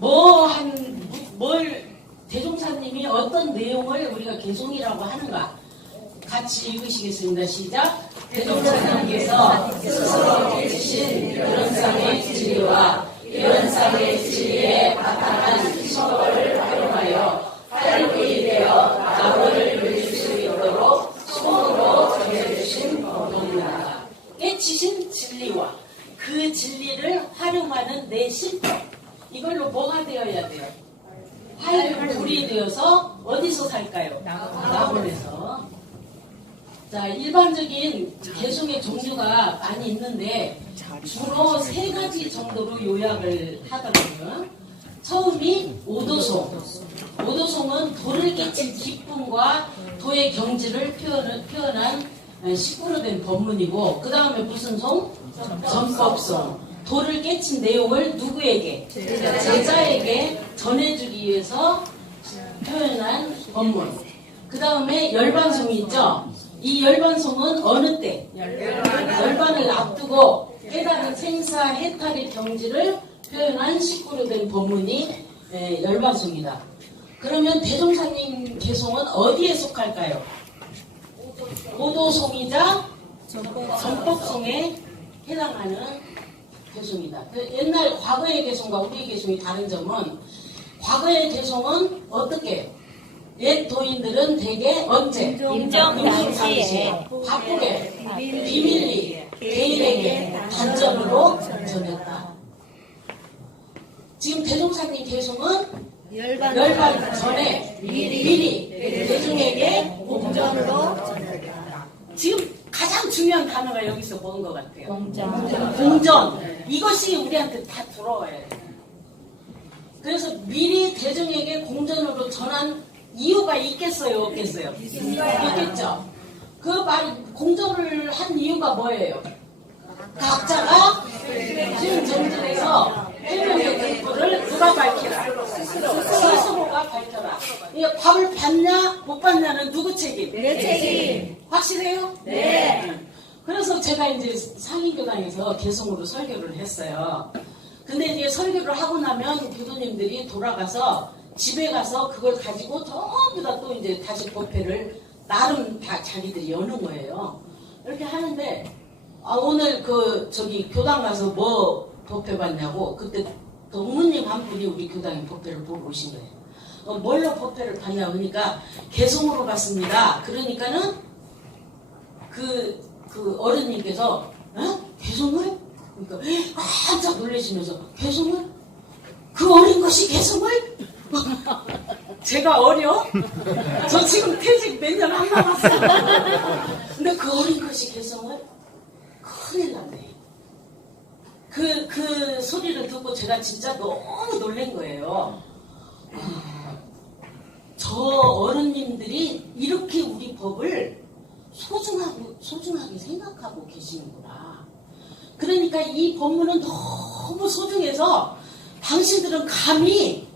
뭘 대종사님이 어떤 내용을 우리가 개송이라고 하는가 같이 읽으시겠습니다. 시작. 대종사님께서 스스로 해주신 이런상의 진리와 이런상의 진리에 바탕한 시법을 활용하여 활용이 되어 나무를 누릴 수 있도록 손으로 정해주신 법입니다. 깨치신 진리와 그 진리를 활용하는 내 실력, 이걸로 뭐가 되어야 돼요? 불이 되어서 어디서 살까요? 나무에서. 자, 일반적인 개송의 종류가 많이 있는데 주로 3가지 정도로 요약을 하다 보면, 처음이 오도송. 오도송은 도를 깨친 기쁨과 도의 경지를 표현한 식구로 된 법문이고, 그 다음에 무슨 송? 전법송. 도를 깨친 내용을 누구에게? 제자에게 전해주기 위해서 표현한 법문. 그 다음에 열반송이 있죠? 이 열반송은 어느 때? 열반을 앞두고 깨달은 생사 해탈의 경지를 표현한 식구로 된 법문이 열반송이다. 그러면 대종사님 개송은 어디에 속할까요? 오도송이자 전법송에 해당하는 개송이다. 옛날 과거의 개송과 우리의 개송이 다른 점은, 과거의 개송은 어떻게? 옛 도인들은 대개 언제? 임종 당시에 바쁘게 비밀리 개인에게 단전으로 전했다. 지금 대종사님 개송은 열반 전에 미리 대중에게 공전으로 전했다. 지금 가장 중요한 단어가 여기서 뭔 것 같아요? 공전. 이것이 우리한테 다 들어와야 돼요. 그래서 미리 대중에게 공전으로 전한 이유가 있겠어요, 없겠어요? 있겠죠. 그 말, 공전을 한 이유가 뭐예요? 각자가 지금 정진에서 해명의 공부를 누가 밝히라? 스스로가 밝혀라. 이게 밥을 받냐 못 받냐는 누구 책임? 내 책임. 확실해요? 네. 그래서 제가 이제 상인교당에서 개송으로 설교를 했어요. 근데 이제 설교를 하고 나면 교도님들이 돌아가서 집에 가서 그걸 가지고 전부 다 또 이제 다시 법회를 나름 다 자기들이 여는 거예요. 이렇게 하는데, 오늘 교당 가서 뭐 법회 봤냐고, 그때 동무님 한 분이 우리 교당에 법회를 보러 오신 거예요. 뭘로 법회를 봤냐고 그러니까 개송으로 갔습니다. 그러니까는 그 어른님께서 개송을? 그러니까 깜짝 놀라시면서 개송을? 그 어린 것이 개송을? 제가 어려? 저 지금 퇴직 몇 년 안 남았어요. 근데 그 어린 것이 개송을? 큰일 났네. 그 소리를 듣고 제가 진짜 너무 놀란 거예요. 저 어른님들이 이렇게 우리 법을 소중하게 생각하고 계시는구나. 그러니까 이 법문은 너무 소중해서 당신들은 감히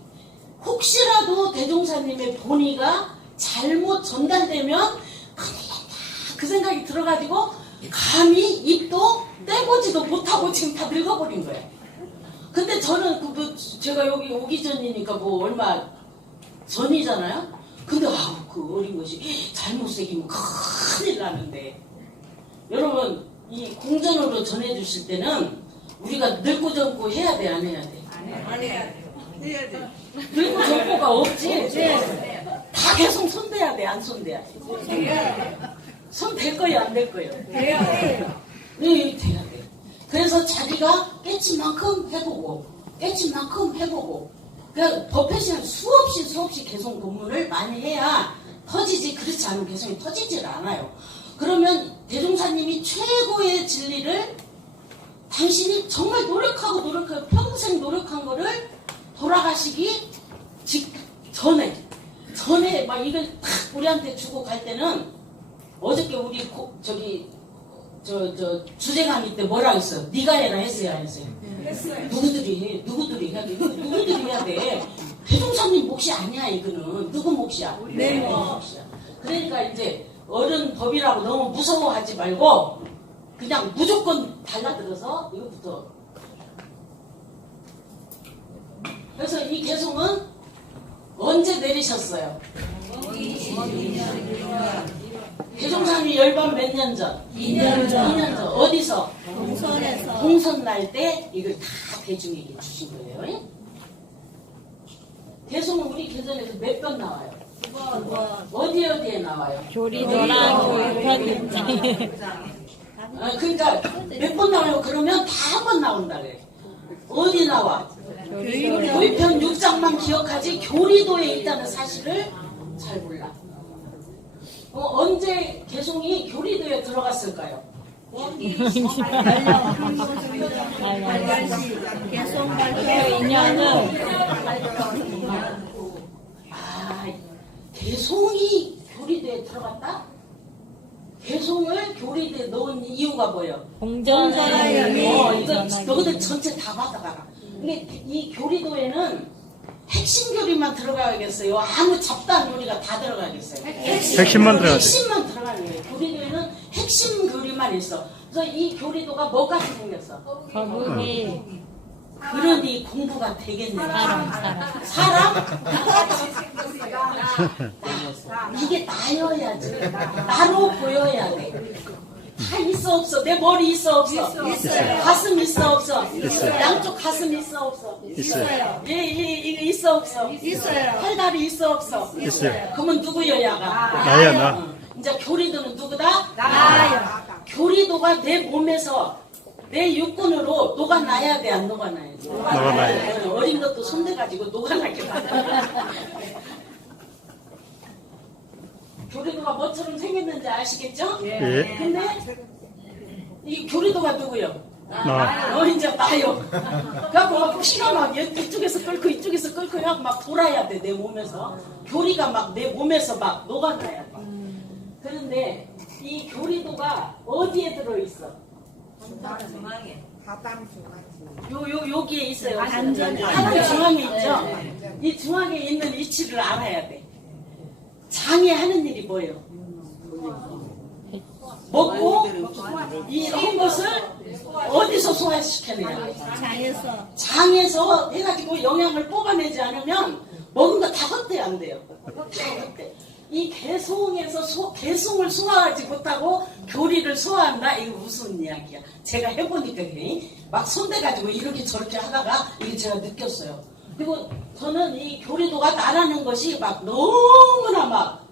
혹시라도 대종사님의 본의가 잘못 전달되면 큰일 났다. 그 생각이 들어가지고 감히 입도 떼보지도 못하고 지금 다 늙어버린 거예요. 근데 저는 제가 여기 오기 전이니까 뭐 얼마 전이잖아요. 근데 그 어린 것이 잘못 새기면 큰일 나는데, 여러분 이 공전으로 전해주실 때는 우리가 늙고 젊고 해야 돼, 안 해야 돼? 안 해야 돼요. 해야 돼. 늙고 젊고가 없지. 다 계속 손대야 돼, 안 손대야 돼? 손 댈 거예요, 안 댈 거예요? 돼야 돼. 네, 돼야 돼. 그래서 자기가 깨친 만큼 해보고 깨친 만큼 해보고, 그러니까 법회 시간 수없이 개송 법문을 많이 해야 터지지, 그렇지 않으면 개송이 터지질 않아요. 그러면 대종사님이 최고의 진리를 당신이 정말 노력하고 평생 노력한 거를 돌아가시기 전에 막 이걸 탁 우리한테 주고 갈 때는, 어저께 우리 주제강의 때 뭐라 했어? 네가 해라 했어요, 안 했어요? 했어요. 누구들이 해야 돼? 누구들이 해야 돼? 대종사님 몫이 아니야, 이거는. 누구 몫이야? 내 몫이야. 그러니까 이제 어른 법이라고 너무 무서워하지 말고 그냥 무조건 달라들어서 이거부터. 그래서 이 개송은 언제 내리셨어요? 개송사님이 열반 몇 년 전? 2년 전. 어디서? 동선에서. 동선 날 때 이걸 다 대중에게 주신 거예요. 개송은 우리 개선에서 몇 번 나와요? 어디에 나와요? 교리도랑 교육학입지. 그러니까 몇 번 나와요? 그러면 다 한 번 나온다 그래. 어디 나와? 교의편 6장만 기억하지 교리도에 있다는 사실을 잘 몰라. 언제 개송이 교리도에 들어갔을까요? 개송 발표 2년은 개송이 교리도에 들어갔다? 개송을 교리도에 넣은 이유가 뭐예요? 공정하여 이거 너희들 전체 다 받아가라. 근데 이 교리도에는 핵심 교리만 들어가야겠어요? 아무 잡다한 교리가 다 들어가겠어요? 핵심만 들어가야 돼. 핵심만 들어가는 거예요. 교리도에는 핵심 교리만 있어. 그래서 이 교리도가 뭐같이 생겼어? 거북이 그러니 공부가 되겠네. 사람 사람? 이게 나여야지. 나로 보여야 돼. 다 있어 없어? 내 머리 있어 없어? 있어요. 가슴 있어 없어? 있어요. 양쪽 가슴 있어 없어? 있어요. 이거 있어 없어? 있어요. 팔다리 있어 없어? 있어요. 그러면 누구여야가? 나야, 나. 이제 교리도는 누구다? 나요. 교리도가 내 몸에서 내 육군으로 녹아나야 돼, 안 녹아나야지? 녹아나야 돼. 어린 것도 손대가지고 녹아나게 만들어. 교리도가 뭐처럼 생겼는지 아시겠죠? 예. 근데 이 교리도가 누구요? 나. 이제 나요. 그래갖고 막 피가 막 이쪽에서 끓고 이쪽에서 끓고 막 돌아야 돼, 내 몸에서. 교리가 막 내 몸에서 막 녹아나야 돼. 그런데 이 교리도가 어디에 들어있어? 여기에 있어요. 하단 중앙에 있죠? 이 중앙에 있는 위치를 알아야 돼. 장이 하는 일이 뭐예요? 먹고 이 한 것을 어디서 소화시켜내요? 장에서 해가지고 영양을 뽑아내지 않으면 먹은 거 다 헛되이 안 돼요. 다 헛돼. 이 개송에서 개송을 소화하지 못하고 교리를 소화한다? 이거 무슨 이야기야? 제가 해보니까 막 손대가지고 이렇게 저렇게 하다가 이게 제가 느꼈어요. 그리고 저는 이 교리도가 나라는 것이 막 너무나 막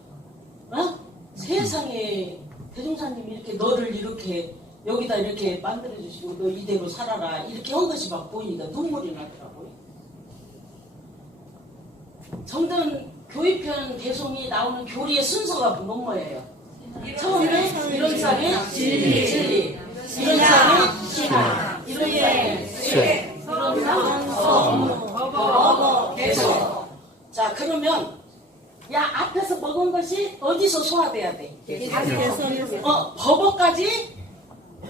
세상에 대종사님이 이렇게 너를 이렇게 여기다 이렇게 만들어주시고 너 이대로 살아라 이렇게 한 것이 막 보이니까 눈물이 나더라고요. 정든 교의편 개송이 나오는 교리의 순서가 뭐예요? 처음에 이론상의 진리, 이론상의 신학, 이론상의 쇠, 이론상 법어, 개송. 자, 그러면 야 앞에서 먹은 것이 어디서 소화돼야 돼?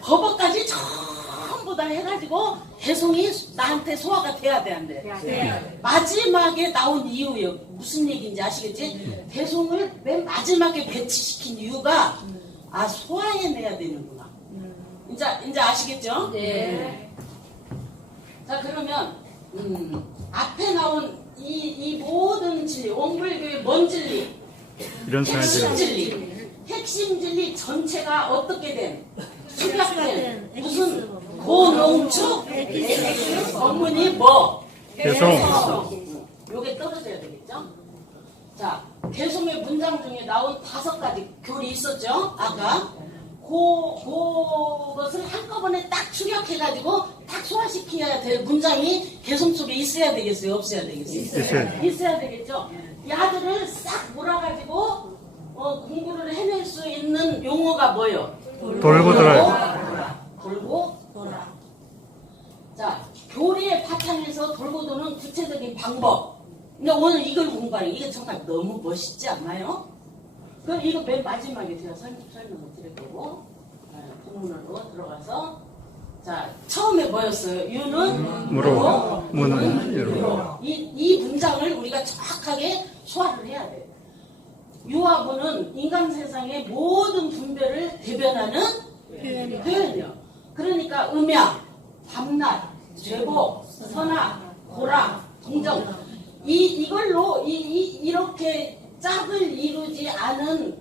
법어까지 전부 다 해가지고 개송이 나한테 소화가 돼야 돼, 안 돼? 마지막에 나온 이유예요. 무슨 얘기인지 아시겠지? 개송을 맨 마지막에 배치시킨 이유가 소화해내야 되는구나. 이제 아시겠죠? 네. 자, 그러면 앞에 나온 이 모든 진리, 원불교의 뭔 진리? 이런 핵심 생각이 진리. 핵심 진리 전체가 어떻게 된? 축약된 무슨 고농축 법문이 뭐? 개송. 요게 떨어져야 되겠죠? 자, 개송의 문장 중에 나온 5가지 교리 있었죠? 아까 그것을 한꺼번에 딱 축약해가지고 딱 소화시켜야 될 문장이 개송 속에 있어야 되겠어요? 없어야 되겠어요? 있어야 되겠죠? 이 아들을 싹 몰아가지고 공부를 해낼 수 있는 용어가 뭐예요? 돌고 돌아요. 돌고 돌아. 자, 교리의 바탕에서 돌고 도는 구체적인 방법. 근데 오늘 이걸 공부하는 이게 정말 너무 멋있지 않나요? 그럼 이거 맨 마지막에 제가 설명을 드릴 거고, 본문으로 들어가서, 자, 처음에 뭐였어요? 유는 무로, 무는 유로. 유로. 이 문장을 우리가 정확하게 소화를 해야 돼요. 유하부는 인간 세상의 모든 분별을 대변하는 표현이요. 그러니까 음양, 밤낮, 죄복, 선악, 고락, 동정. 이걸로 이렇게 짝을 이루지 않은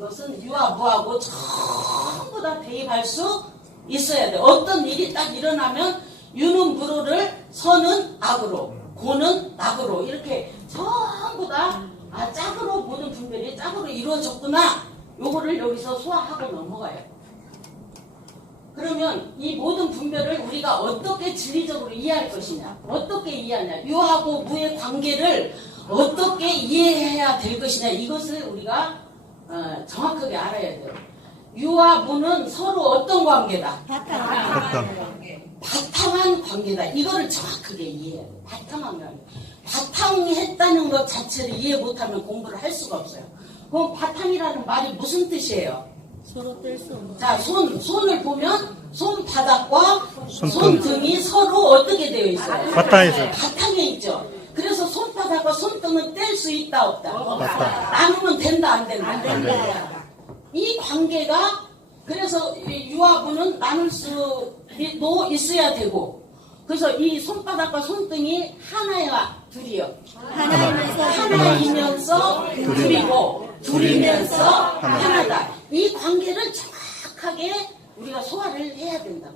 것은 유와 무하고 전부 다 대입할 수 있어야 돼. 어떤 일이 딱 일어나면 유는 무를, 서는 악으로, 고는 낙으로 이렇게 전부 다 짝으로 모든 분별이 짝으로 이루어졌구나. 요거를 여기서 소화하고 넘어가요. 그러면 이 모든 분별을 우리가 어떻게 진리적으로 이해할 것이냐, 어떻게 이해하냐, 유하고 무의 관계를 어떻게 이해해야 될 것이냐, 이것을 우리가 정확하게 알아야 돼요. 유와 무는 서로 어떤 관계다? 바탕한 관계다. 이거를 정확하게 이해해야 돼요. 바탕한 관계. 바탕했다는 것 자체를 이해 못하면 공부를 할 수가 없어요. 그럼 바탕이라는 말이 무슨 뜻이에요? 서로 뗄 수 없는. 자, 손을 보면 손바닥과 손등. 손등이 서로 어떻게 되어 있어요? 바탕에 있어요. 바탕에 있죠. 그래서 손바닥과 손등은 뗄 수 있다 없다? 없다. 나누면 된다 안 된다? 안 된다. 이 관계가 그래서 유아부는 나눌 수도 있어야 되고, 그래서 이 손바닥과 손등이 하나야 둘이요. 하나이면서 둘이고 둘이면서 하나다. 이 관계를 정확하게 우리가 소화를 해야 된다.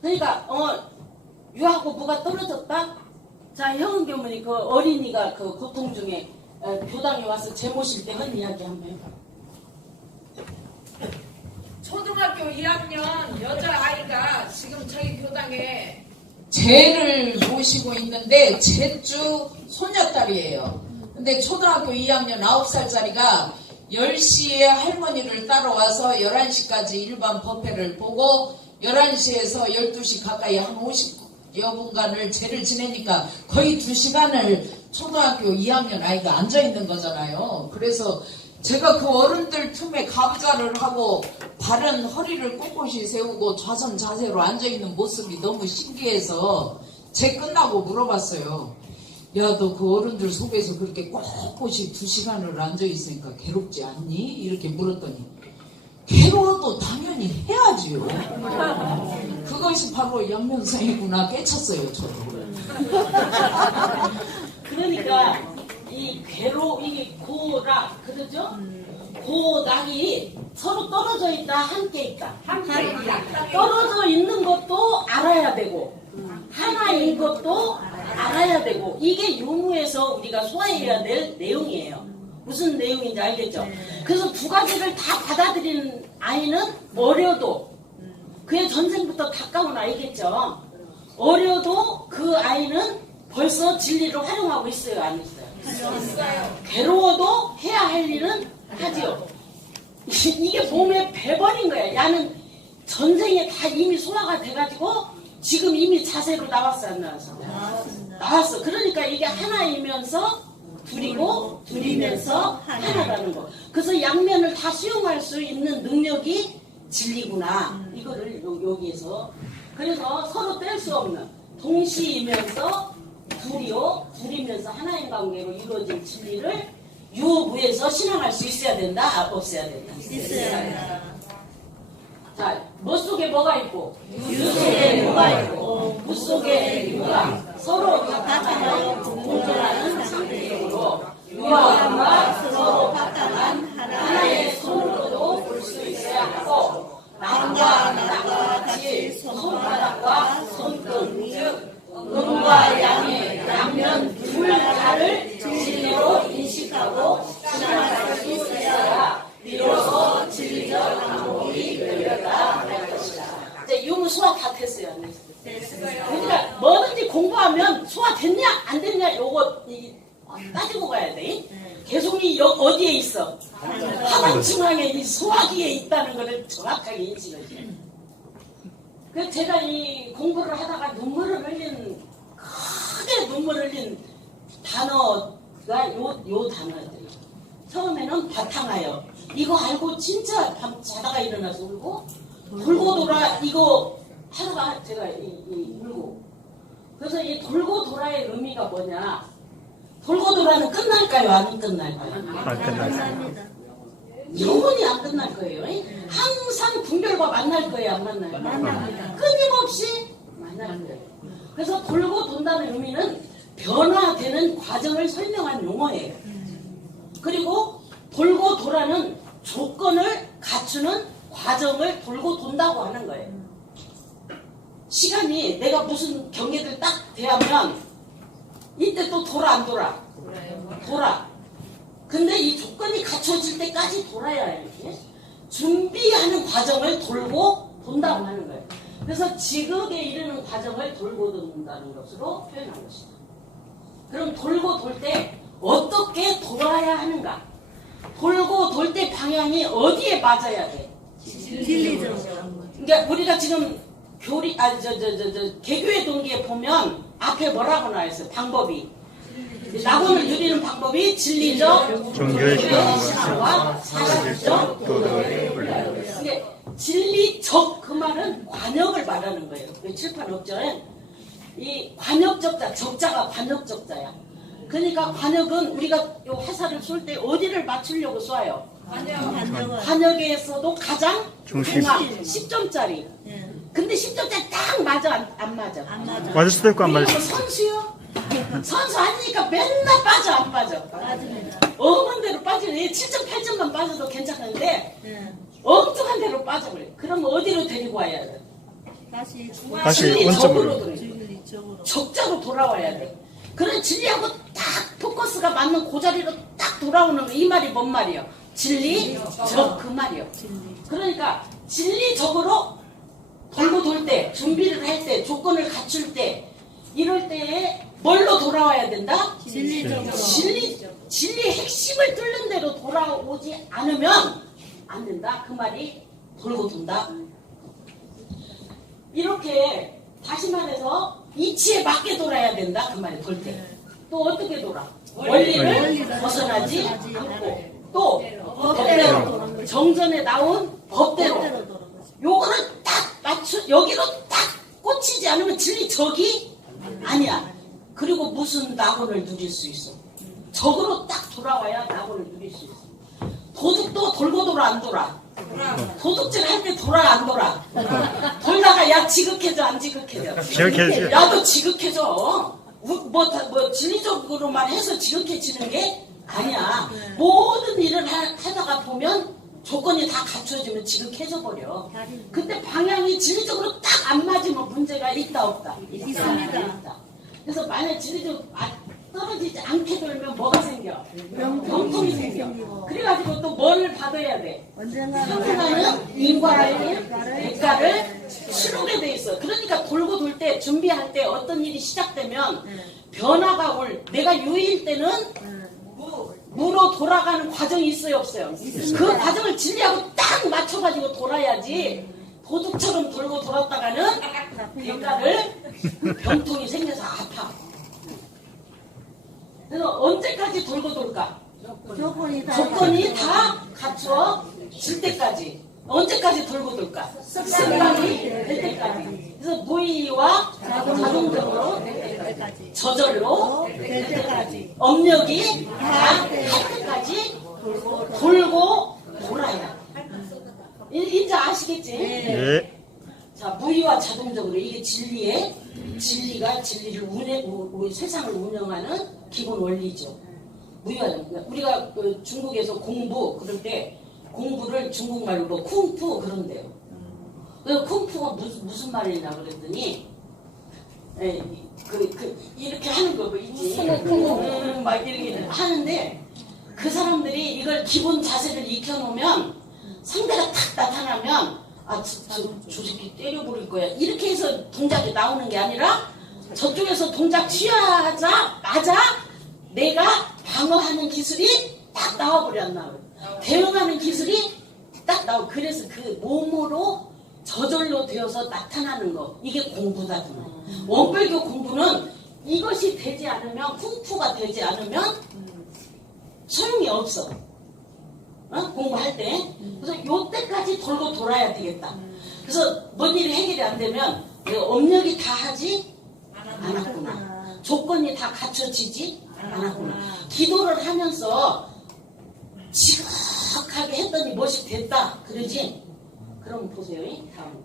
그러니까 유하고 무가 떨어졌다. 자, 형은교문이 그 어린이가 그 고통 중에 교당에 와서 제 모실 때 한 이야기 한번 해봐. 초등학교 2학년 여자아이가 지금 저희 교당에 제를 모시고 있는데 제주 손녀딸이에요. 근데 초등학교 2학년 9살짜리가 10시에 할머니를 따라와서 11시까지 일반 법회를 보고 11시에서 12시 가까이 한 50여 분간을 제를 지내니까 거의 2시간을 초등학교 2학년 아이가 앉아있는 거잖아요. 그래서 제가 그 어른들 틈에 가부좌를 하고 바른 허리를 꼿꼿이 세우고 좌선 자세로 앉아있는 모습이 너무 신기해서 제 끝나고 물어봤어요. 야, 너 그 어른들 속에서 그렇게 꼿꼿이 2시간을 앉아있으니까 괴롭지 않니? 이렇게 물었더니 괴로워도 당연히 해야지요. 그것이 바로 양면성이구나 깨쳤어요. 저도. 그러니까 이게 고락 그러죠? 고락이 서로 떨어져 있다, 함께 있다. 떨어져 있는 것도 알아야 되고 하나인 것도 알아야 되고, 이게 유무에서 우리가 소화해야 될 내용이에요. 무슨 내용인지 알겠죠? 그래서 두 가지를 다 받아들인 아이는 어려도, 그의 전생부터 가까운 아이겠죠. 어려도 그 아이는 벌써 진리를 활용하고 있어요, 안 있어요? 괴로워도 해야 할 일은 하지요. 이게 몸에 배버린 거야. 야는 전생에 다 이미 소화가 돼가지고 지금 이미 자세로 나왔어, 안 나왔어? 나왔어. 그러니까 이게 하나이면서 둘이고 둘이면서 하나라는 거. 그래서 양면을 다 수용할 수 있는 능력이 진리구나. 이거를 여기에서. 그래서 서로 뗄 수 없는 동시이면서 둘이면서 하나인 관계로 이루어진 진리를 유무에서 신앙할 수 있어야 된다, 없어야 된다? 있어야 한다. 자, 뭐 속에 뭐가 있고, 유 속에 뭐가 있고, 무 속에 유가 서로 바탕하여 공존하는 상대적으로 유와 무가 서로 바탕한 하나의 손으로도 볼 수 있어야 하고, 남과 남과 같이 손바닥과 손등, 즉 음과 양의 양면 둘 다를 진리로 인식하고 신앙할 수 있어야 비로소 진리적 항목이 열렸다 할 것이다. 이제 유무 소화 다 됐어요, 안 됐어요? 그러니까 뭐든지 공부하면 소화됐냐 안 됐냐 요거 따지고 가야 돼. 개송이 어디에 있어? 하반중앙에 이 소화기에 있다는 것을 정확하게 인식을 해요. 그래서 제가 이 공부를 하다가 크게 눈물을 흘린 단어가 요 단어들이에요. 처음에는 바탕하여. 이거 알고 진짜 밤 자다가 일어나서 울고, 돌고 돌아 이거 하루가 제가 울고. 그래서 이 돌고 돌아의 의미가 뭐냐? 돌고 돌아는 끝날까요? 안 끝날까요? 안 끝났어요. 영원히 안 끝날 거예요. 항상 분별과 만날 거예요, 안 만나요? 끊임없이 만날 거예요. 그래서 돌고 돈다는 의미는 변화되는 과정을 설명한 용어예요. 그리고 돌고 도라는 조건을 갖추는 과정을 돌고 돈다고 하는 거예요. 시간이 내가 무슨 경계를 딱 대하면 이때 또 돌아 안 돌아? 돌아. 근데 이 조건이 갖춰질 때까지 돌아야 해요. 이렇게. 준비하는 과정을 돌고 돈다고 하는 거예요. 그래서 지극에 이르는 과정을 돌고 돈다는 것으로 표현한 것이다. 그럼 돌고 돌 때 어떻게 돌아야 하는가? 돌고 돌 때 방향이 어디에 맞아야 돼? 진리적으로. 그러니까 우리가 지금 개교의 동기에 보면 앞에 뭐라고 나와 있어요? 방법이. 낙원을 누리는 방법이 진리적 종교의 신앙과 사실적 도덕의 불량. 근데 진리적 그 말은 관역을 말하는 거예요. 칠판 없죠? 이 관역적자, 적자가 관역적자야. 그러니까 관역은 우리가 요 화살을 쏠 때 어디를 맞추려고 쏴요? 관역에서도 가장 중심. 중앙 10점짜리. 근데 10점짜리 딱 맞아 안 맞아? 안 맞아. 맞을 수도 있고 안 맞을 우리가 수도 있고. 선수요? 선수 아니니까 맨날 빠져 안 빠져? 맞습니다. 어느 대로 빠지네. 7점 8점만 빠져도 괜찮은데 네. 엉뚱한 대로 빠져버려. 그럼 어디로 데리고 와야 돼? 다시 진리적으로 원점으로. 돌려. 진리적으로. 적자로 돌아와야 돼. 그런 진리하고 딱 포커스가 맞는 그 자리로 딱 돌아오는 거. 이 말이 뭔 말이에요? 진리적 그 말이에요. 그러니까 진리적으로 돌고 돌 때, 준비를 할 때, 조건을 갖출 때, 이럴 때에 뭘로 돌아와야 된다? 진리적으로. 진리의 핵심을 뚫는 대로 돌아오지 않으면 안 된다. 그 말이 돌고 돈다. 이렇게 다시 말해서 이치에 맞게 돌아야 된다. 그 말이 돌 때. 또 어떻게 돌아? 원리를 벗어나지 않고 또 법대로 정전에 나온 법대로 요거를 딱 맞추 여기로 딱 꽂히지 않으면 진리적이 아니야. 그리고 무슨 낙원을 누릴 수 있어? 적으로 딱 돌아와야 낙원을 누릴 수 있어. 도둑도 돌고 돌아 안 돌아? 도둑질 할 때 돌아 안 돌아? 돌다가 야 지극해져 안 지극해져? 지극해져. 야도 지극해져. 뭐 진리적으로만 해서 지극해지는 게 아니야. 모든 일을 하다가 보면 조건이 다 갖춰지면 지극해져 버려. 근데 방향이 진리적으로 딱 안 맞으면 문제가 있다 없다? 있다. 그래서 만약 진리적으로 떨어지지 않게 돌면 뭐가 생겨? 병통이 생겨. 그래가지고 또 뭘 받아야 돼? 상승하는 인과의 대가를 치르게 돼 있어. 그러니까 돌고 돌 때 준비할 때 어떤 일이 시작되면 변화가 올. 내가 유일 때는 무로 돌아가는 과정이 있어요 없어요? 그 과정을 진리하고 딱 맞춰가지고 돌아야지. 도둑처럼 돌고 돌았다가는 대가를 병통이 생겨서 아파. 그래서 언제까지 돌고 돌까? 조건이 다 갖춰질 때까지. 언제까지 돌고 돌까? 습관이 될 때까지. 그래서 무의와 자동적으로 될 때까지. 저절로 될 때까지. 업력이 다 할 때까지 돌고 돌아야. 이제 아시겠지? 예. 자, 무의와 자동적으로 이게 진리가 진리를 세상을 운영하는 기본 원리죠. 무의와 우리가 그 중국에서 공부 그럴 때 공부를 중국말로 뭐 쿵푸 그런대요. 그 쿵푸가 무슨 말이냐 그랬더니 이렇게 하는 거 있지. 막 이렇게 하는데 그 사람들이 이걸 기본 자세를 익혀놓으면 상대가 탁 나타나면 저 새끼 때려버릴 거야. 이렇게 해서 동작이 나오는 게 아니라 저쪽에서 동작 취하자마자 내가 방어하는 기술이 딱 나와버려 안 나와요. 대응하는 기술이 딱 나와. 그래서 그 몸으로 저절로 되어서 나타나는 거. 이게 공부다. 원불교 공부는 이것이 되지 않으면 쿵푸가 되지 않으면 소용이 없어. 공부할 때. 그래서 요때까지 돌고 돌아야 되겠다. 그래서 뭔 일이 해결이 안 되면 내가 업력이 다 하지 않았구나. 조건이 다 갖춰지지 않았구나. 기도를 하면서 지각하게 했더니 멋이 됐다. 그러지? 그럼 보세요.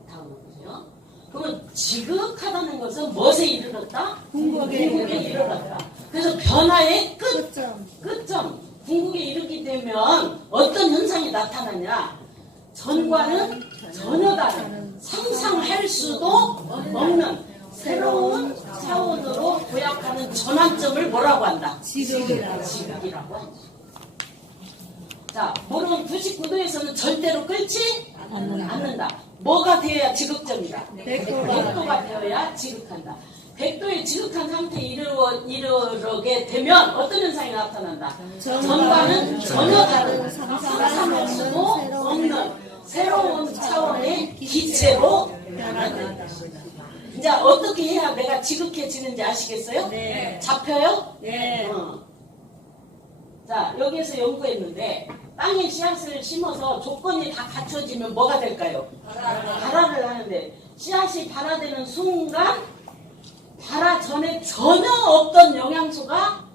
다음 보세요. 그러면 지극하다는 것은 무엇에 이르렀다? 궁극에 이르렀다. 그래서 변화의 끝점. 끝점. 궁극에 이르게 되면 어떤 현상이 나타나냐? 전과는 전혀 다른 상상할 수도 없는 새로운 차원으로 도약하는 전환점을 뭐라고 한다? 지극이라고. 지극이라고 한다. 자, 물은 99도에서는 절대로 끓지 않는다. 뭐가 되어야 지극점이다? 100도가 되어야 지극한다. 100도의 지극한 상태에 이르게 되면 어떤 현상이 나타난다? 전과는 전혀 다른 상상할 수도 없는 새로운 차원의 기체로 변화된다. 이제 어떻게 해야 내가 지극해지는지 아시겠어요? 네. 잡혀요? 네. 자, 여기에서 연구했는데 땅에 씨앗을 심어서 조건이 다 갖춰지면 뭐가 될까요? 발화를 하는데 씨앗이 발화되는 순간 발화 전에 전혀 없던 영양소가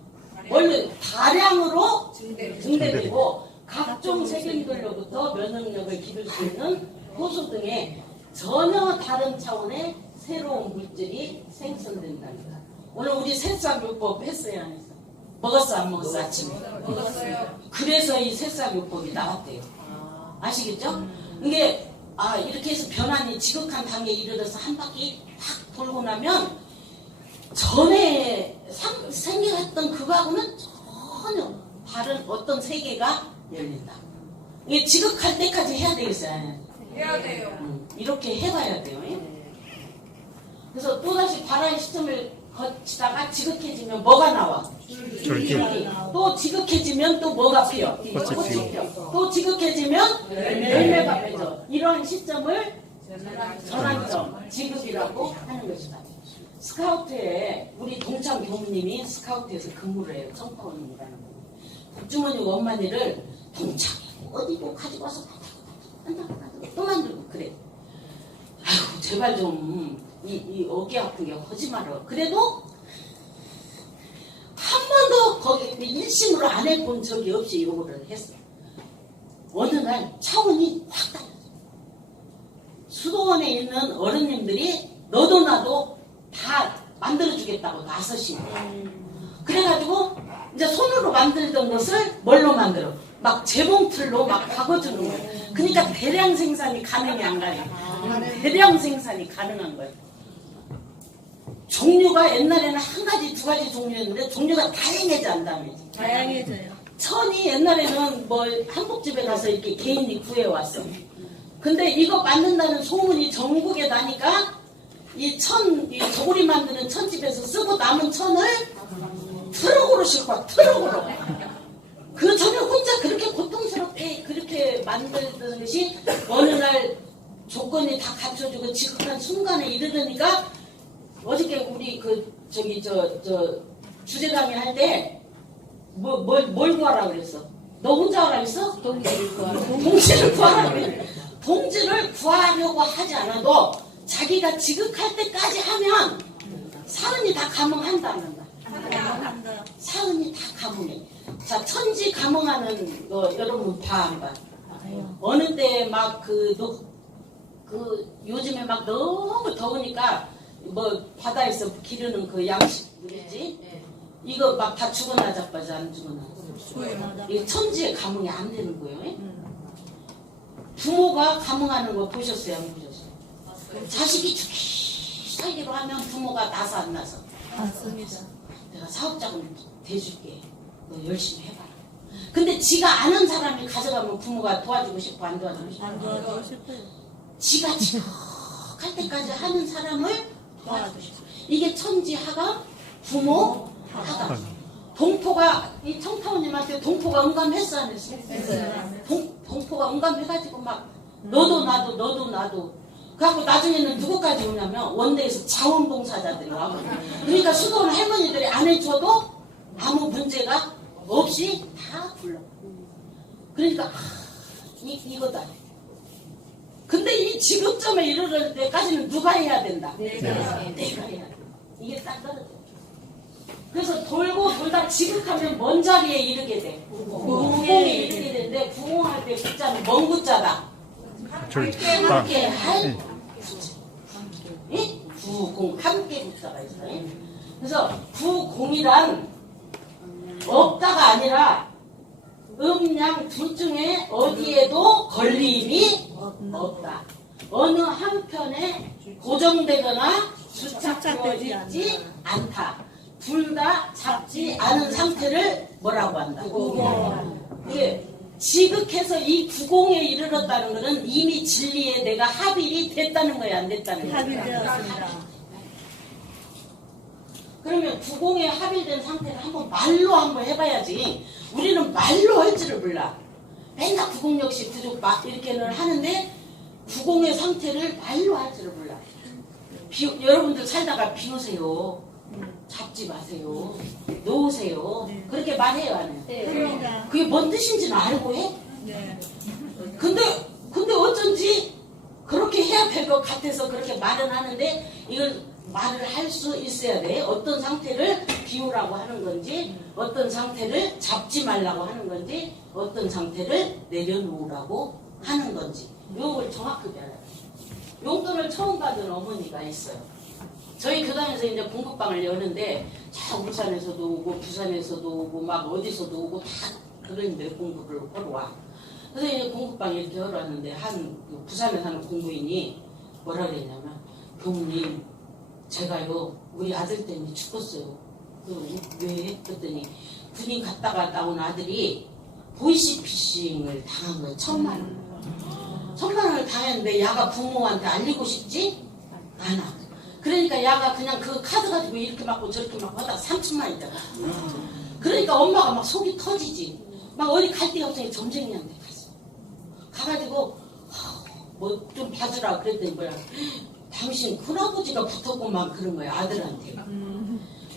원래 다량으로 증대되고 각종 세균들로부터 면역력을 기를 수 있는 효소 등의 전혀 다른 차원의 새로운 물질이 생성된답니다. 오늘 우리 새싹요법 했어요, 안 했어요? 먹었어, 안 먹었어, 아침에? 먹었어요. 그래서 이 새싹요법이 나왔대요. 아시겠죠? 이게 이렇게 해서 변환이 지극한 단계에 이르러서 한 바퀴 탁 돌고 나면 전에 생겨했던 그거하고는 전혀 다른 어떤 세계가 열린다. 이게 지극할 때까지 해야 되겠어요. 해야 돼요. 이렇게 해봐야 돼요. 그래서 또다시 발화의 시점을 거치다가 지극해지면 뭐가 나와? 줄기. 또 지극해지면 또 뭐가 피어? 꽃이 피어. 또 지극해지면 열매가 맺어. 이러한 시점을 전환점, 지극이라고 하는 것이다. 스카우트에 우리 동창 교무님이 스카우트에서 근무를 해요. 청파원이라는 분. 복주머니 원만이를 동창이고 어디고 가지고 와서 또 만들고 그래. 아이고 제발 좀 이 어깨 아픈 게 하지 마라. 그래도 한 번도 거기 일심으로 안 해본 적이 없이 요거를 했어요. 어느 날 차원이 확 달라져. 수도원에 있는 어른님들이 너도 나도 다 만들어주겠다고 나서시고 그래가지고 이제 손으로 만들던 것을 뭘로 만들어? 막 재봉틀로 막 바꿔주는 거예요. 그러니까 대량 생산이 가능이 안 가요. 대량 생산이 가능한 거예요. 종류가 옛날에는 한 가지, 두 가지 종류였는데 종류가 다양해진다며. 다양해져요. 천이 옛날에는 뭐 한복집에 가서 이렇게 개인이 구해왔어. 근데 이거 만든다는 소문이 전국에 나니까 이 저고리 만드는 천집에서 쓰고 남은 천을 트럭으로 싣고 와, 트럭으로. 그 전에 혼자 그렇게 고통스럽게 그렇게 만들던 것이 어느 날 조건이 다 갖춰지고 지극한 순간에 이르르니까 어저께 우리 주제강의 할 때 뭘 구하라 그랬어? 너 혼자 하라 그랬어? 동지를 구하라. 동지를 구하라 그래. 동지를 구하려고 하지 않아도 자기가 지극할 때까지 하면 사은이 다 감흥한다 안 한다? 한다. 사은이 다 감흥해. 자, 천지 감흥하는 거 여러분 봐 안 봐? 어느 때 막 요즘에 막 너무 더우니까 뭐 바다에서 기르는 그 양식 뭐지? 이거 막 다 죽어나 자빠져 안 죽어나? 이게 천지의 감흥이 안 되는 거예요. 부모가 감흥하는 거 보셨어요? 안 보셨어요? 자식이 죽기 살기로 하면 부모가 나서 안 나서? 맞습니다. 내가 사업자금 대줄게. 너 열심히 해봐라. 근데 지가 아는 사람이 가져가면 부모가 도와주고 싶어 안 도와주고 싶어? 안 도와주고 싶어요. 지가 지각할 때까지 하는 사람을 도와주고 싶어. 이게 천지하가 부모 하가. 동포가 이 청타원님한테 동포가 응감했어 안 했어? 했어요. 동포가 응감해가지고 막 너도 나도 그래갖고 나중에는 누구까지 오냐면 원내에서 자원봉사자들이 와고 그러니까 수도원 할머니들이 안 해줘도 아무 문제가 없이 다 불러. 그러니까 이거다. 근데 이 지급점에 이르를 때까지는 누가 해야 된다? 내가 해야 돼. 이게 딱 떨어져. 그래서 돌고 돌다 지극하면 먼 자리에 이르게 돼. 구공에 이르게 되는데 구공할 때 구자는 먼 구자다. 줄기. 함께 할 구자. 부공 함께 국사가 있어요. 그래서 부공이란 없다가 아니라 음양 둘 중에 어디에도 걸림이 없다. 어느 한편에 고정되거나 주착되어 있지 않다. 둘 다 잡지 않은 상태를 뭐라고 한다? 이게 지극해서 이 구공에 이르렀다는 것은 이미 진리에 내가 합일이 됐다는 거야, 안 됐다는 거야? 합의되었습니다. 그러면 구공에 합일된 상태를 한번 말로 한번 해봐야지. 우리는 말로 할 줄을 몰라. 맨날 구공 역시 부족 막 이렇게는 하는데 구공의 상태를 말로 할 줄을 몰라. 여러분들 살다가 비우세요. 잡지 마세요. 놓으세요. 그렇게 말해요, 안 해요? 합니다. 그게 뭔 뜻인지는 알고 해? 네. 근데 어쩐지 그렇게 해야 될 것 같아서 그렇게 말은 하는데 이걸 말을 할 수 있어야 돼. 어떤 상태를 비우라고 하는 건지, 어떤 상태를 잡지 말라고 하는 건지, 어떤 상태를 내려놓으라고 하는 건지. 이걸 정확하게 알아요. 용돈을 처음 받은 어머니가 있어요. 저희 교단에서 이제 공급방을 여는데 자 울산에서도 오고 부산에서도 오고 막 어디서도 오고 다 그런데 공급을 하러 와. 그래서 이제 공급방 이렇게 하러 왔는데 한 부산에 사는 공부인이 뭐라 그랬냐면 교무님 제가요 우리 아들 때문에 죽었어요. 왜? 그랬더니 군인 갔다가 나온 아들이 보이시피싱을 당한 거예요. 1,000만 원. 1,000만 원을 당했는데 야가 부모한테 알리고 싶지 않아. 그러니까 야가 그냥 그 카드 가지고 이렇게 맞고 저렇게 맞고 하다가 3천만 원이잖아. 그러니까 엄마가 막 속이 터지지. 막 어디 갈 데가 없으니 점쟁이한테 갔어. 가가지고 뭐 좀 봐주라 그랬더니 뭐야. 당신 큰아버지가 붙었구만 그런 거야 아들한테.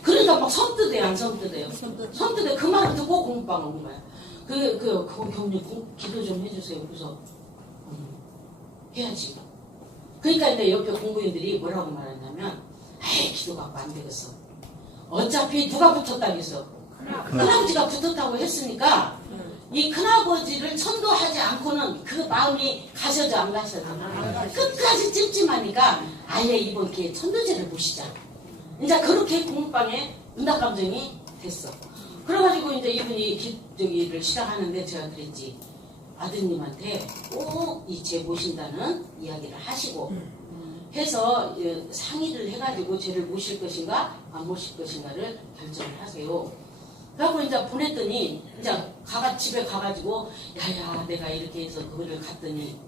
그러니까 막 섬뜨대 안 섬뜨대요. 섬뜨대 그 말을 듣고 공부방 온 거야. 그 경님 기도 좀 해주세요. 그래서 해야지. 그러니까 이제 옆에 공부인들이 뭐라고 말했냐면 에이 기도 갖고 안 되겠어. 어차피 누가 붙었다고 했어. 큰아버지가 붙었다고 했으니까 이 큰아버지를 천도하지 않고는 그 마음이 가셔져 안 가셔져. 끝까지 찜찜하니까 아예 이번 기회에 천도제를 보시자. 이제 그렇게 공부방에 은낙감정이 됐어. 그래가지고 이제 이분이 기도기를 시작하는데 제가 그랬지. 아드님한테 꼭 이 제 모신다는 이야기를 하시고 해서 상의를 해가지고 쟤를 모실 것인가 안 모실 것인가를 결정을 하세요. 그래갖고 이제 보냈더니 이제 집에 가가지고 야야 내가 이렇게 해서 그거를 갔더니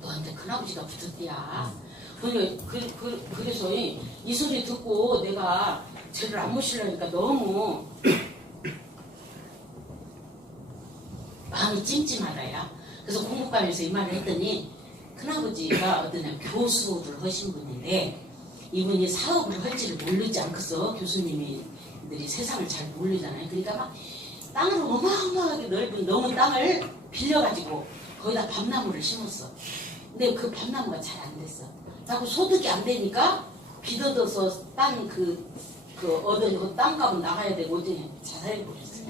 너한테 큰아버지가 붙었대야. 그래서 이 소리 듣고 내가 쟤를 안 모시려니까 너무 마음이 찜찜하다야. 그래서 공부방에서 이 말을 했더니 큰아버지가 어떤 교수를 하신 분인데 이분이 사업을 할지를 모르지 않겠어. 교수님들이 세상을 잘 모르잖아요. 그러니까 막 땅을 어마어마하게 넓은 너무 땅을 빌려가지고 거기다 밤나무를 심었어. 근데 그 밤나무가 잘 안 됐어. 자꾸 소득이 안 되니까 빚어둬서 얻은 그 땅값은 나가야 되고 어디 자살해버렸어.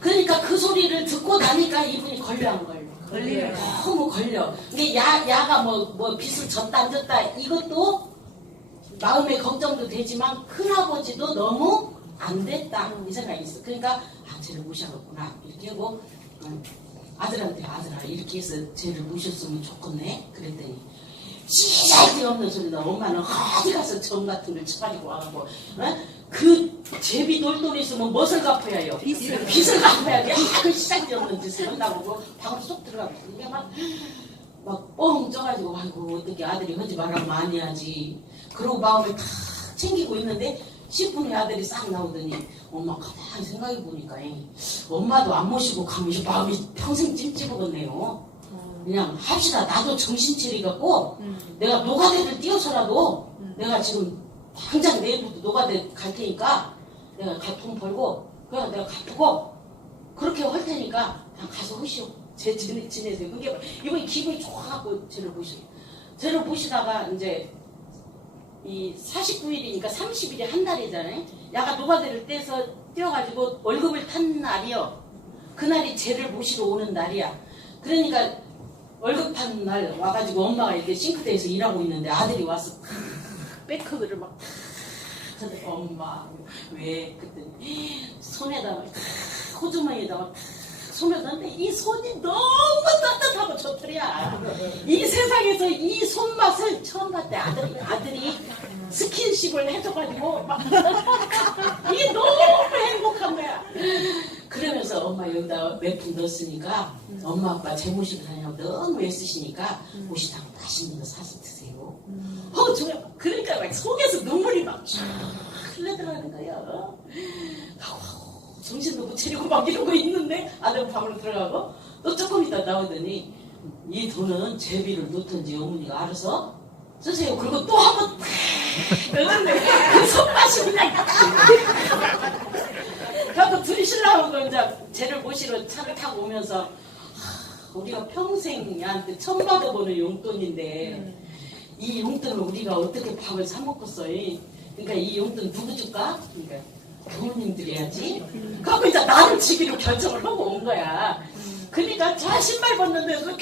그러니까 그 소리를 듣고 나니까 이분이 걸려 안 걸려? 걸려요. 너무 걸려. 근데 야가 뭐 빚을 졌다 안 졌다 이것도 마음의 걱정도 되지만 큰아버지도 너무 안 됐다 이 생각이 있어. 그러니까 쟤를 모셔갖구나 이렇게 하고 아들한테 아들아 이렇게 해서 쟤를 모셨으면 좋겠네 그랬더니 시작되없는 소리다. 엄마는 어디 가서 점 같은 걸 쳐가지고 와갖고 그 제비 돌돌이 있으면 무엇을 갚아야 해요? 빚을 갚아야 돼. 그 시작되없는 짓을 한다고 방으로 쏙 들어가고 이게 막 뻥 쪄가지고 아이고 어떻게 아들이 하지 말라면 안 해야지. 그러고 마음을 탁 챙기고 있는데 10분에 아들이 싹 나오더니 엄마 가만히 생각해보니까 엄마도 안 모시고 가면 마음이 평생 찜찜하겠네요. 그냥 합시다. 나도 정신 차리갖고 내가 노가대를 띄워서라도 내가 지금 당장 내일부터 노가대 갈 테니까 내가 돈 벌고 그냥 내가 갚고 그렇게 할 테니까 그냥 가서 하시오. 제 지내세요. 그게 이번에 기분이 좋아갖고 쟤를 모시고 쟤를 모시다가 이제 이 49일이니까 30일이 한 달이잖아요. 야가 노가대를 떼어가지고 월급을 탄 날이요. 그날이 쟤를 모시러 오는 날이야. 그러니까 월급 탄 날 와가지고 엄마가 이렇게 싱크대에서 일하고 있는데 아들이 와서 백허그를 막 근데 엄마 왜 그때 손에다가 호주머니에다가 손을 놨는데 이 손이 너무 따뜻하고 좋더랴. 이 세상에서 이 손맛을 처음 봤대. 아들이 스킨십을 해줘가지고 막 이게 너무 행복한 거야. 그러면서 엄마 여기다 몇 푼 넣었으니까 엄마 아빠 제 모시고 다니냐고 너무 애쓰시니까 모시다가 맛있는 거 사서 드세요. 정말 그러니까 막 속에서 눈물이 막 쫙 흘러들어가는 거야. 정신도 못 차리고 막 이러고 있는데 아들 방으로 들어가고 또 조금 있다 나오더니 이 돈은 제비를 놓던지 어머니가 알아서 쓰세요. 그리고 또 한 번 넣었는데 그 손맛이 그냥 그래서 둘이 신랑하고 이제 쟤를 모시러 차를 타고 오면서 우리가 평생 얘한테 처음 받아보는 용돈인데 이 용돈을 우리가 어떻게 밥을 사 먹겠어. 그러니까 이 용돈 누구 줄까? 그러니까 부모님들이 해야지. 그러고 이제 나를 주기로 결정을 하고 온 거야. 그러니까 자 신발 벗는데 어머니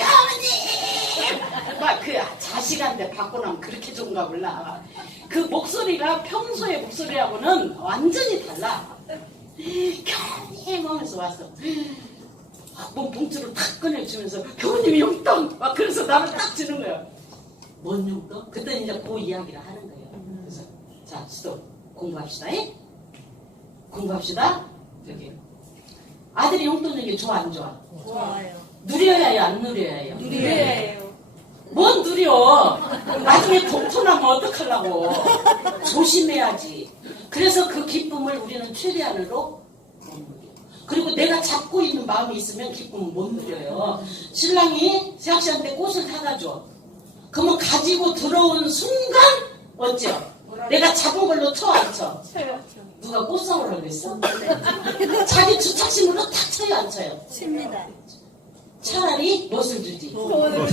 막 그 자식한테 받고 나면 그렇게 좋은가 몰라. 그 목소리가 평소의 목소리하고는 완전히 달라. 겨우님 하면서 왔어. 봉투를 탁 꺼내주면서 교우님이 용돈 막 그래서 나를 딱 주는 거야. 뭔 용돈? 그때 이제 그 이야기를 하는 거예요. 그래서 자 스톱 공부합시다. 공부합시다. 저기 아들이 용돈 내는 게 좋아 안 좋아? 좋아요. 누려야 해요 안 누려야 해요? 누려요. 뭔 누려? 나중에 동토나면 어떡하려고? 조심해야지. 그래서 그 기쁨을 우리는 최대한으로 못 누려. 그리고 내가 잡고 있는 마음이 있으면 기쁨을 못 누려요. 신랑이 세학씨한테 꽃을 사다 줘. 그러면 가지고 들어온 순간 어찌요? 내가 잡은 걸로 쳐 안 쳐? 누가 꽃 사오라고 그랬어? 자기 주착심으로 탁 쳐요 안 쳐요? 칩니다. 차라리 멋을 주지. 그래가지고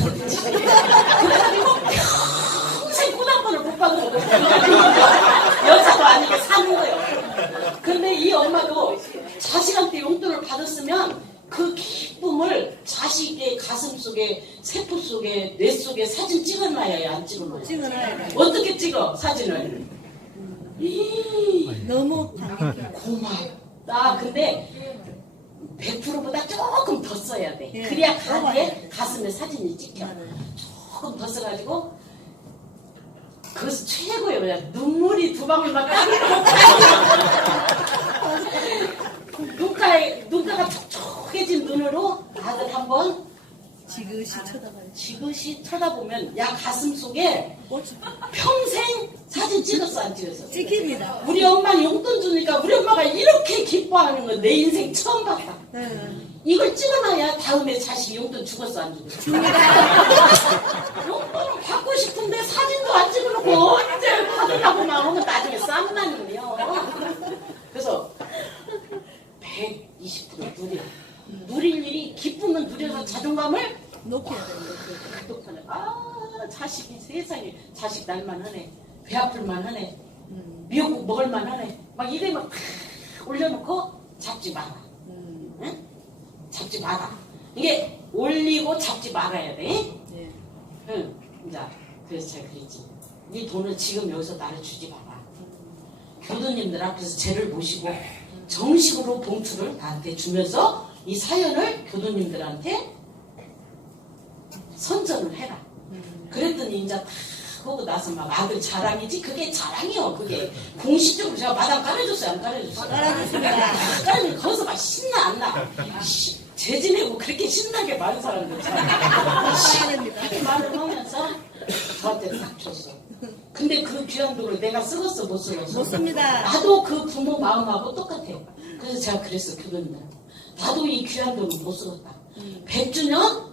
평생 꽃 한 번을 못 받은 거거든. 여자도 아니게 사는 거예요. 근데 이 엄마도 자식한테 용돈을 받았으면 그 기쁨을 자식의 가슴 속에, 세포 속에, 뇌 속에 사진 찍어놔야 안 찍어놔요. 찍어놔야 돼. 어떻게 찍어 사진을? 너무 감격. 고마워. 근데 100%보다 조금 더 써야 돼. 예. 그래야 가슴에 사진이 찍혀. 조금 더 써가지고 그것은 최고예요. 그냥 눈물이 두 방울만 눈가가 촉촉해진 눈으로 아들 한번 지그시 쳐다봐요. 지그시 쳐다보면 야 가슴 속에 꽃이 평생 사진 찍었어 안 찍었어? 찍힙니다. 우리 엄마는 용돈 주니까 우리 엄마가 이렇게 기뻐하는 거 내 인생 처음 봤다. 네. 이걸 찍어놔야 다음에 자식이 용돈 죽었어 안 죽었어? 용돈을 받고 싶은데 사진도 안 찍어놓고 언제 받으려고 나오면 나중에 쌈나는요. 그래서 120% 누려. 누릴 일이 기쁨은 누려서 자존감을 높여야 돼요. 똑똑하네. 자식이 세상에 자식 날만 하네. 배 아플만 하네. 미역국 먹을만 하네. 막 이래만 올려놓고 잡지 마라. 응? 잡지 마라. 이게 올리고 잡지 말아야 돼. 네. 응. 이제 그래서 제가 그랬지. 네 돈을 지금 여기서 나를 주지 마라. 교도님들 앞에서 쟤를 모시고 정식으로 봉투를 나한테 주면서 이 사연을 교도님들한테 선전을 해라. 그랬더니 이제 다 하고 나서 막 아들 자랑이지. 그게 자랑이요. 그게 공식적으로 제가 마당 깔아줬어요 안 깔아줬어요? 깔아줬습니다. 깔면 거기서 막 신나 안 나? 재 지내고 그렇게 신나게 많은 사람들 이렇게 말을 하면서 저한테 딱 줬어. 근데 그 귀한 돈을 내가 쓰겠어 못 쓰겠어? 못 씁니다. 나도 그 부모 마음하고 똑같아. 그래서 제가 그랬어 교도님들. 나도 이 귀한 돈을 못 쓰겠다. 100주년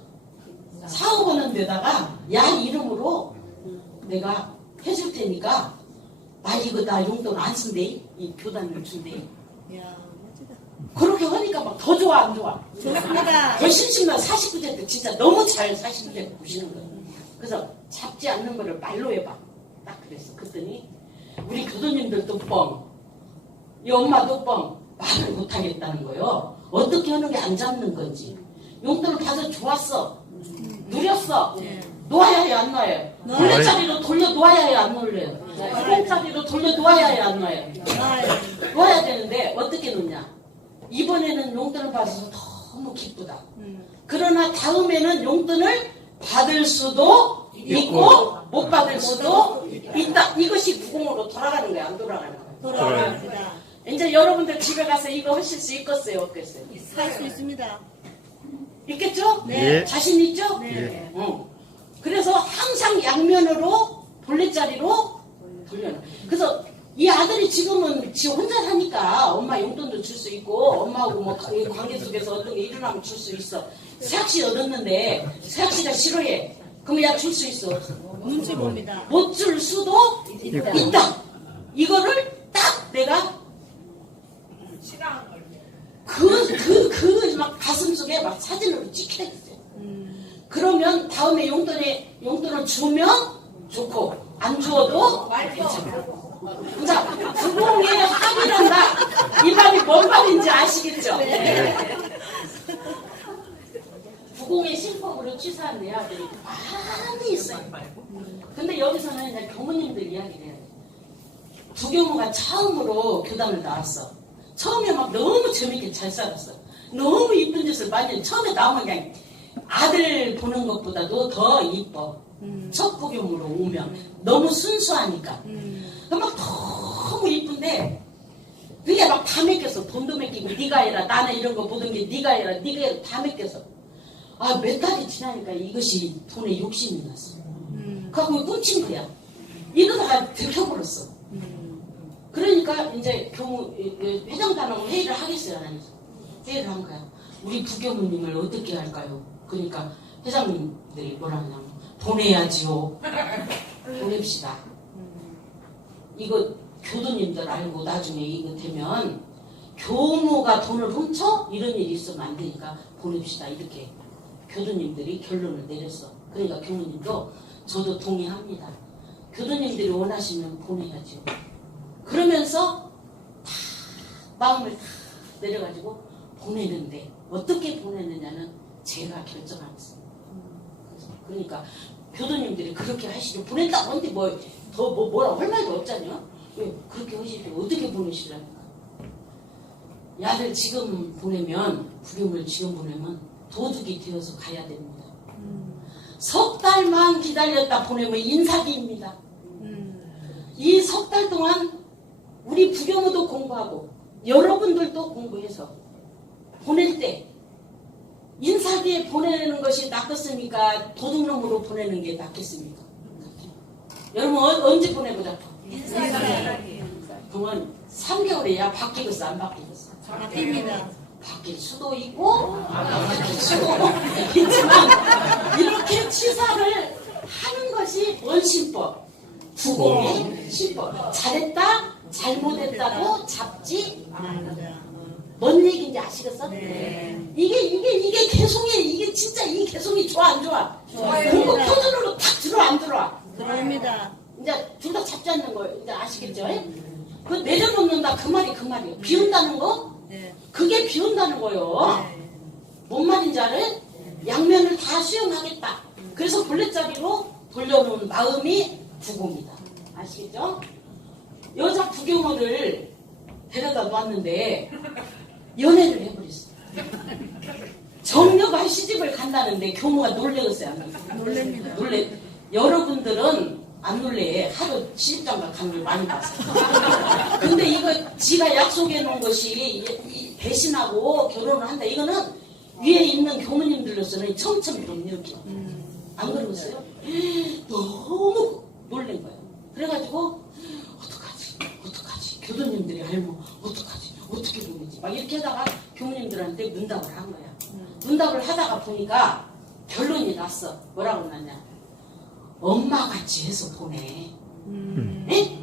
사업 하는 데다가 야 이름으로 내가 해줄 테니까 나 용돈 안 쓴대. 이 교단을 준대. 이야, 멋지다. 그렇게 하니까 막 더 좋아 안 좋아? 좋습니다. 더 심심한 49세 때 진짜 너무 잘 49세 보시는 거예요. 그래서 잡지 않는 거를 말로 해봐. 딱 그랬어. 그랬더니 우리 교도님들도 뻥, 이 엄마도 뻥, 말을 못하겠다는 거예요. 어떻게 하는 게 안 잡는 건지. 용돈을 받아 좋았어. 누렸어. 놓아야 해요, 안 놓아요? 놓아요. 블랙자리로 돌려 놓아야 해요, 안 놓을래요? 블랙자리로 돌려 놓아야 해요, 안 놓아요? 놓아야 되는데 어떻게 놓냐? 이번에는 용돈을 받아서 너무 기쁘다. 그러나 다음에는 용돈을 받을 수도 있고 못 받을 수도 있다. 이것이 부공으로 돌아가는 거야, 안 돌아가는 거야? 돌아갑니다. 이제 여러분들 집에 가서 이거 하실 수 있겠어요, 없겠어요? 할 수 있습니다. 있겠죠? 네. 자신 있죠? 네. 그래서 항상 양면으로 볼넷자리로 돌려놔. 그래서 이 아들이 지금은 지 혼자 사니까 엄마 용돈도 줄 수 있고 엄마하고 뭐 관계 속에서 어떤 게 일어나면 줄 수 있어. 새학시 얻었는데 새학시가 싫어해. 그럼 야 줄 수 있어, 없어? 눈치 봅니다. 못 줄 수도 있다. 이거를 딱 내가 시간 막 가슴 속에 막 사진으로 찍혀있어요. 그러면 다음에 용돈을 주면 좋고, 안 주어도 괜찮고. 자, 부공의 합의란다. 이 말이 뭔 말인지 아시겠죠? 부공의 신법으로 취사한 내야들이 많이 있어요. 근데 여기서는 이제 교무님들 이야기를 해요. 부교무가 처음으로 교단을 나왔어. 처음에 막 너무 재밌게 잘 살았어. 너무 이쁜 짓을 많이 해. 처음에 나오면 그냥 아들 보는 것보다도 더 이뻐. 첫 부교무로 오면 너무 순수하니까. 막 너무 이쁜데 그게 막 다 맡겼어. 돈도 맡기고 네가 해라. 나는 이런 거 보던 게 네가 해라. 네가 해라. 다 맡겼어. 아, 몇 달이 지나니까 이것이 돈에 욕심이 났어. 그래갖고 훔친 거야. 이러다가 들켜버렸어. 그러니까 이제 교무 회장단하고 회의를 하겠어요, 안 하겠어요? 회의를 한 거야. 우리 부교무님을 어떻게 할까요? 그러니까 회장님들이 뭐라 하냐면 보내야지요. 보냅시다. 이거 교도님들 알고 나중에 이거 되면 교무가 돈을 훔쳐? 이런 일이 있으면 안 되니까 보냅시다. 이렇게 교도님들이 결론을 내렸어. 그러니까 교무님도 저도 동의합니다. 교도님들이 원하시면 보내야지요. 그러면서 다 마음을 다 내려가지고 보내는데 어떻게 보내느냐는 제가 결정하겠습니다. 그러니까 교도님들이 그렇게 하시죠. 보낸다고 하는데 뭐라고 할 말도 없잖아요. 왜 그렇게 하시죠? 어떻게 보내시랍니까? 야를 지금 보내면 부경을 지금 보내면 도둑이 되어서 가야 됩니다. 석 달만 기다렸다 보내면 인사기입니다. 이 석 달 동안 우리 부경우도 공부하고 여러분들도 공부해서 보낼 때 인사기에 보내는 것이 낫겠습니까? 도둑놈으로 보내는 게 낫겠습니까? 여러분 언제 보내보자? 인사기. 그러면 3개월이야 바뀌겠어 안 바뀌겠어? 바뀝니다. 바뀔 수도 있고 안 바뀔 수도 있지만 이렇게 취사를 하는 것이 원신법. 부공의 신법. 잘했다, 잘못했다고 잡지 않는다. 뭔 얘기인지 아시겠어? 네. 이게 개송이, 이게 진짜 이 개송이 좋아, 안 좋아? 좋아요. 공부 표준으로 탁 들어와, 안 들어와? 들어옵니다. 이제 둘 다 잡지 않는 거, 이제 아시겠죠? 그 내려놓는다, 그 말이에요. 비운다는 거? 네. 그게 비운다는 거요. 네. 뭔 말인지 알아요? 양면을 다 수용하겠다. 그래서 볼넷자리로 돌려놓은 마음이 부고입니다. 아시겠죠? 여자 부경어를 데려다 놨는데 연애를 해버렸어. 정녀가 시집을 간다는데 교무가 놀래겠어요? 안 놀랍니다. 놀래. 여러분들은 안 놀래. 하루 시집장가 가는 걸 많이 봤어요. 근데 이거 지가 약속해 놓은 것이 배신하고 결혼을 한다. 이거는 위에 있는 교무님들로서는 처음처럼 이렇게 안 그러겠어요? 너무 놀란 거예요. 그래가지고 어떡하지? 교도님들이 알면 어떻게 보내지? 막 이렇게 하다가 교무님들한테 문답을 한 거야. 문답을 하다가 보니까 결론이 났어. 뭐라고 났냐? 엄마같이 해서 보내. 에?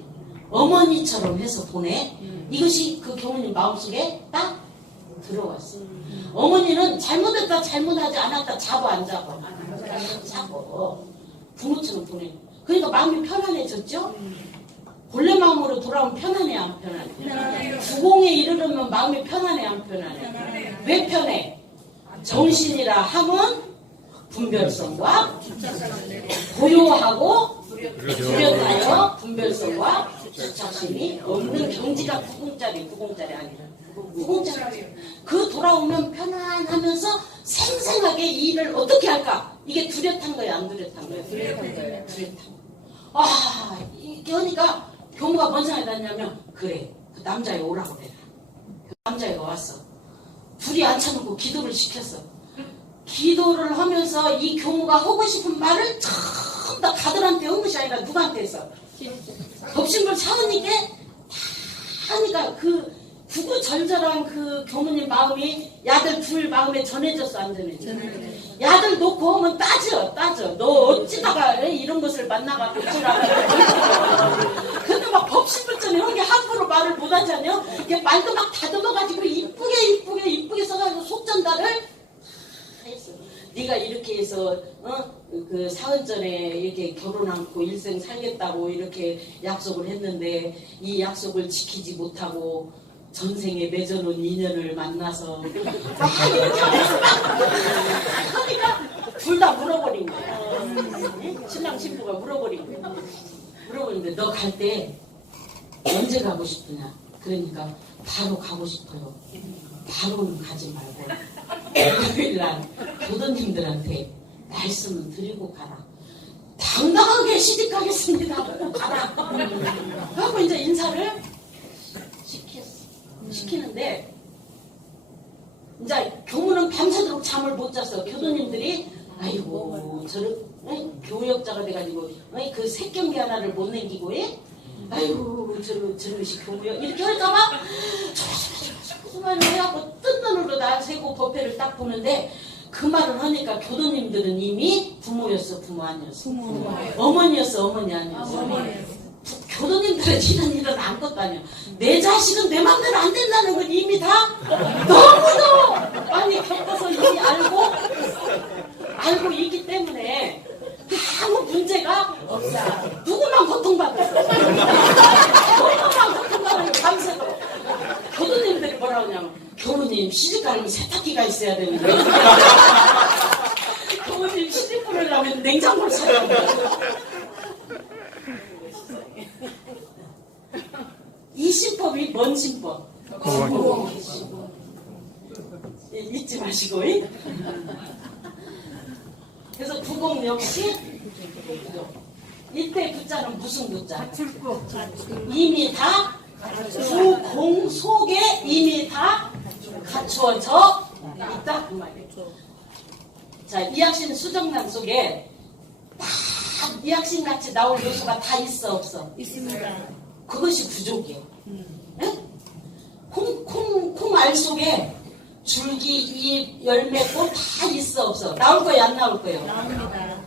어머니처럼 해서 보내. 이것이 그 교무님 마음속에 딱 들어왔어. 어머니는 잘못했다 잘못하지 않았다 잡어 안 잡어? 잡어. 부모처럼 보내. 그러니까 마음이 편안해졌죠? 본래 마음으로 돌아오면 편안해 안 편안해? 편안해요. 부공에 이르르면 마음이 편안해 안 편안해? 왜 편해? 정신이라 함은 분별성과 고요하고 뚜렷하여 분별성과 주착심이 없는 경지가 90짜리 아니라 90짜리. 그 돌아오면 편안하면서 생생하게 이 일을 어떻게 할까? 이게 뚜렷한 거야, 안 뚜렷한 거야? 뚜렷한 거예요. 뚜렷한 거. 아, 이게 하니까 교무가 뭔 생각이 났냐면, 그래, 그 남자애 오라고 그래. 그 남자애가 왔어. 불이 안 차놓고 기도를 시켰어. 기도를 하면서 이 교무가 하고 싶은 말을 전부 다 가들한테 한 것이 아니라 누구한테 했어? 법신불 사모님께 다 하니까 그 구구절절한 그 교무님 마음이 야들 둘 마음에 전해졌어, 안 전해졌어? 야들 놓고 하면 따져. 너 어찌다가 이런 것을 만나갖고 근데 막 법신불전에 형이 함부로 말을 못하잖아요. 말도 막 다듬어가지고 이쁘게 써가지고 속전달을 다 했어. 네가 이렇게 해서 그 사흘 전에 이렇게 결혼 않고 일생 살겠다고 이렇게 약속을 했는데 이 약속을 지키지 못하고 전생에 맺어놓은 인연을 만나서 막 이렇게 하니까 둘 다 물어버린 거야. 신랑 신부가 물어버린 거야. 물어보는데 너 갈 때 언제 가고 싶으냐? 그러니까 바로 가고 싶어요. 바로는 가지 말고 일요일날 교도님들한테 말씀을 드리고 가라. 당당하게 시집가겠습니다. 가라. 하고 이제 인사를 시키는데 이제 교무는 밤새도록 잠을 못 잤어. 교도님들이 아이고 저런 교역자가 돼가지고 그 색경기 하나를 못 남기고 아이고 저런시 교무역 이렇게 할까봐 수많이 해갖고 뜬 눈으로 날 세고 법회를 딱 보는데 그 말을 하니까 교도님들은 이미 부모였어, 부모 아니었어? 어머니였어, 어머니 아니었어? 교도님들은 이런 일은 아무것도 아니야. 내 자식은 내 맘대로 안 된다는 건 이미 다 너무도 많이 겪어서 이미 알고 있기 때문에 아무 문제가 없어. 누구만 고통받았어. 누구만 고통받는 밤새도록. 교도님들이 뭐라고 하냐면 교무님 시집가려면 세탁기가 있어야 되는데 교무님 시집 보내려면 냉장고를 사야 되는데 이 신법이 뭔 신법? 잊지 마시고 그래서 구공 역시 이때 구자는 무슨 구자? 이미 다 구공 속에 이미 다 갖추어져 있다 그 말이에요. 자, 이학신 수정란 속에 딱 이학신 같이 나올 요소가 다 있어 없어? 있습니다. 그것이 부족이에요. 콩알 속에 줄기, 잎, 열매, 꽃 다 있어 없어? 나올 거예요, 안 나올 거예요? 나옵니다.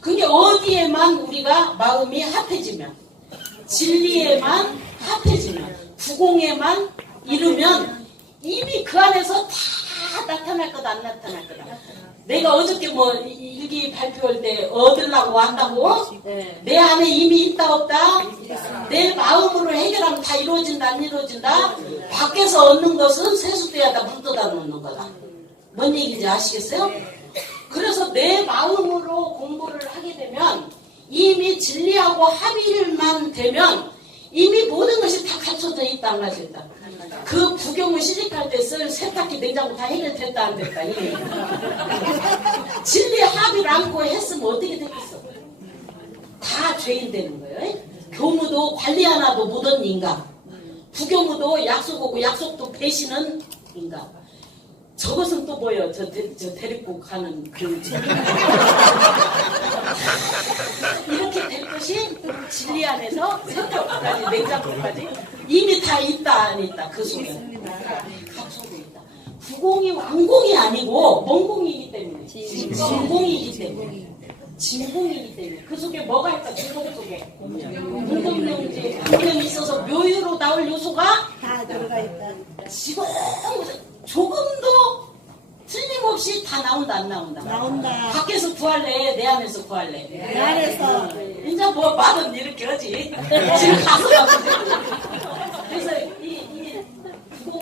그게 어디에만 우리가 마음이 합해지면, 진리에만 합해지면, 구공에만 이루면 이미 그 안에서 다 나타날 거다, 안 나타날 거다. 내가 어저께 뭐 일기 발표할 때 얻으려고 한다고? 내 안에 이미 있다 없다? 내 마음으로 해결하면 다 이루어진다 안 이루어진다? 밖에서 얻는 것은 세수돼야다 물 떠다 놓는 거다. 뭔 얘기인지 아시겠어요? 그래서 내 마음으로 공부를 하게 되면 이미 진리하고 합일만 되면 이미 모든 것이 다 갖춰져 있다 안 갖춰져 있다. 그 부경을 시집갈 때 쓸 세탁기 냉장고 다 해결됐다 안 됐다 이래. 진리 합의를 안고 했으면 어떻게 됐겠어? 다 죄인 되는 거예요. 교무도 관리 하나도 못한 인간, 부교무도 약속하고 약속도 배신은 인간. 저것은 또 뭐예요? 저 데리고 가는 그 이렇게 될 것이 진리 안에서 세탁기까지 냉장고까지 이미 다 있다 안 있다 그 속에 갖춰져 있다. 구공이 왕공이 아니고 뭔공이기 때문에 진공이기 때문에 그 속에 뭐가 있다? 진공 속에 공동명제 공명이 있어서 묘유로 나올 요소가 다 들어가 있다. 지금 조금도 틀림없이 다 나온다 안 나온다? 나온다. 밖에서 구할래? 내 안에서 구할래? 내 안에서. 이제 뭐 말은 이렇게 하지. 지금 가서 그래서 이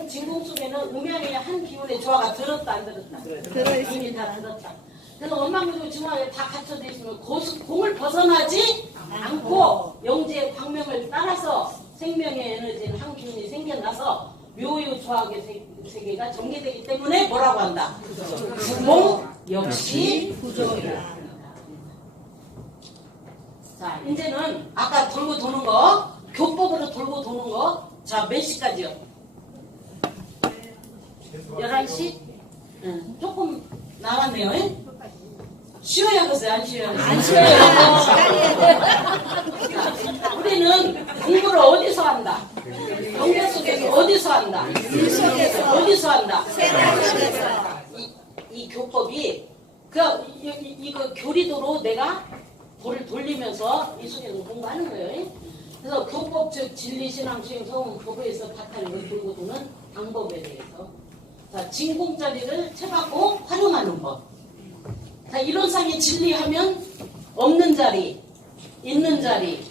진공 속에는 음양의 한 기운의 조화가 들었다 안 들었다? 들어있습니다. 이미 다 들었다. 그래서 원망도 중앙에 다 갖춰져 있으면 공을 벗어나지 않고 영지의 광명을 따라서 생명의 에너지는 한 기운이 생겨나서 묘유조학의 세계가 전개되기 때문에 뭐라고 한다? 구공 역시 구조이다. 자, 이제는 아까 돌고 도는 거, 교법으로 돌고 도는 거, 자, 몇 시까지요? 11시? 응, 조금 나왔네요. 예? 쉬어야겠어요? 안 쉬어야겠어요? 안 쉬어요. 우리는 공부를 어디서 한다? 경계 속에서 어디서 한다? 어디서 한다? 이 교법이 이거 교리도로 내가 볼을 돌리면서 이 속에서 공부하는 거예요. 그래서 교법 즉 진리 신앙 수행 성은 법에서 바탕을 돌고 도는 방법에 대해서 자 진공자리를 채갖고 활용하는 법. 자 이론상의 진리하면 없는 자리, 있는 자리,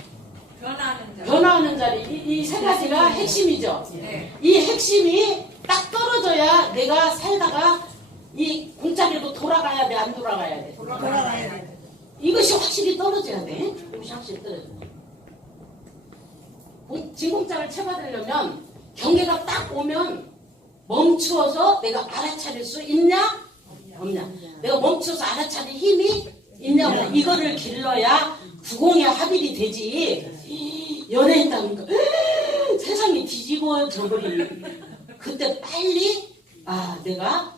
변화하는 자리 이 세 가지가 핵심이죠. 네. 이 핵심이 딱 떨어져야 내가 살다가 이 공짜리로 돌아가야 돼, 안 돌아가야 돼? 돌아가야 돼. 이것이 확실히 떨어져야 돼. 이것이 확실히 떨어져야 돼. 진공장을 채받으려면 경계가 딱 오면 멈추어서 내가 알아차릴 수 있냐? 없냐? 내가 멈춰서 알아차릴 힘이 있냐? 없냐? 이거를 길러야 구공의 합일이 되지. 연애했다니까 세상이 뒤집어져 버리니 그때 빨리 내가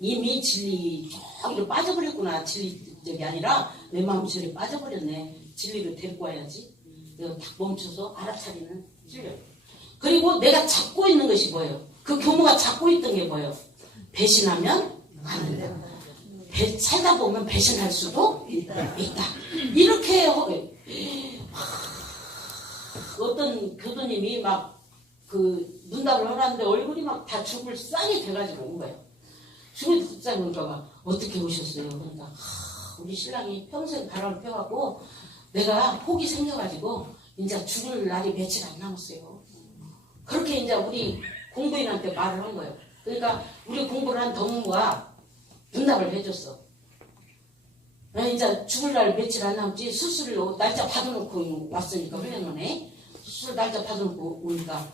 이미 진리 저기로 빠져버렸구나. 진리적이 아니라 내 마음속에 빠져버렸네. 진리를 데리고 와야지. 내가 딱 멈춰서 알아차리는 진리. 그리고 내가 잡고 있는 것이 뭐예요? 그 교무가 잡고 있던 게 뭐예요? 배신하면 안 된다. 살다 보면 배신할 수도 있다. 이렇게 어떤 교도님이 막 그 문답을 하라는데 얼굴이 막 다 죽을 쌍이 돼가지고 온 거예요. 죽을 쌍이 오니까 어떻게 오셨어요? 그러니까 우리 신랑이 평생 바람을 펴갖고 내가 혹이 생겨가지고 이제 죽을 날이 며칠 안 남았어요. 그렇게 이제 우리 공부인한테 말을 한 거예요. 그러니까 우리 공부를 한 덕무가 문답을 해줬어. 이제 죽을 날 며칠 안 남지 수술을 날짜 받아놓고 왔으니까 회원원에 수술 날짜 받아놓고 오니까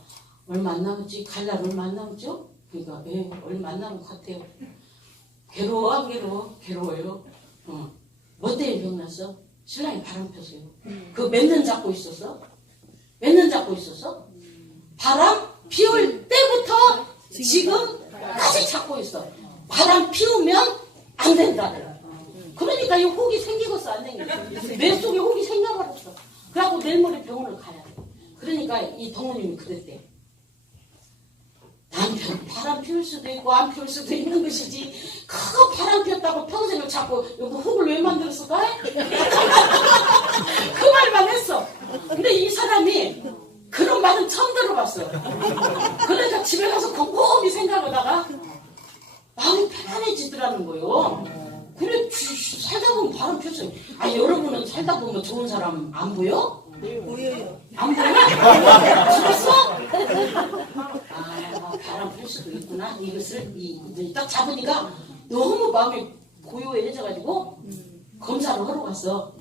얼마 안 남았지? 갈 날 얼마 안 남았죠? 그러니까 얼마 안 남은 것 같아요. 괴로워 안 괴로워? 괴로워요. 뭐 때문에 병났어? 신랑이 바람 폈어요. 그 몇 년 잡고 있었어? 몇 년 잡고 있었어? 바람 피울 때부터 지금까지 잡고 있어. 바람 피우면 안 된다. 그러니까 이 혹이 생기겠어 안 생기겠어? 뇌 속에 혹이 생겨버렸어. 그래갖고 내일 모레 병원을 가야 돼. 그러니까 이 동호님이 그랬대. 난 바람 피울 수도 있고 안 피울 수도 있는 것이지 그거 바람 피웠다고 평생을 잡고 여기 혹을 왜 만들었을까? 그 말만 했어. 근데 이 사람이 그런 말은 처음 들어봤어. 그러니까 집에 가서 곰곰이 생각하다가 마음이 편안해지더라는 거예요. 그래 살다 보면 바람 폈어요. 여러분은 살다 보면 좋은 사람 안 보여? 보여요. 안 보여? 죽었어? 바람 필 수도 있구나. 이것을 딱 잡으니까 너무 마음이 고요해져가지고 검사를 하러 갔어.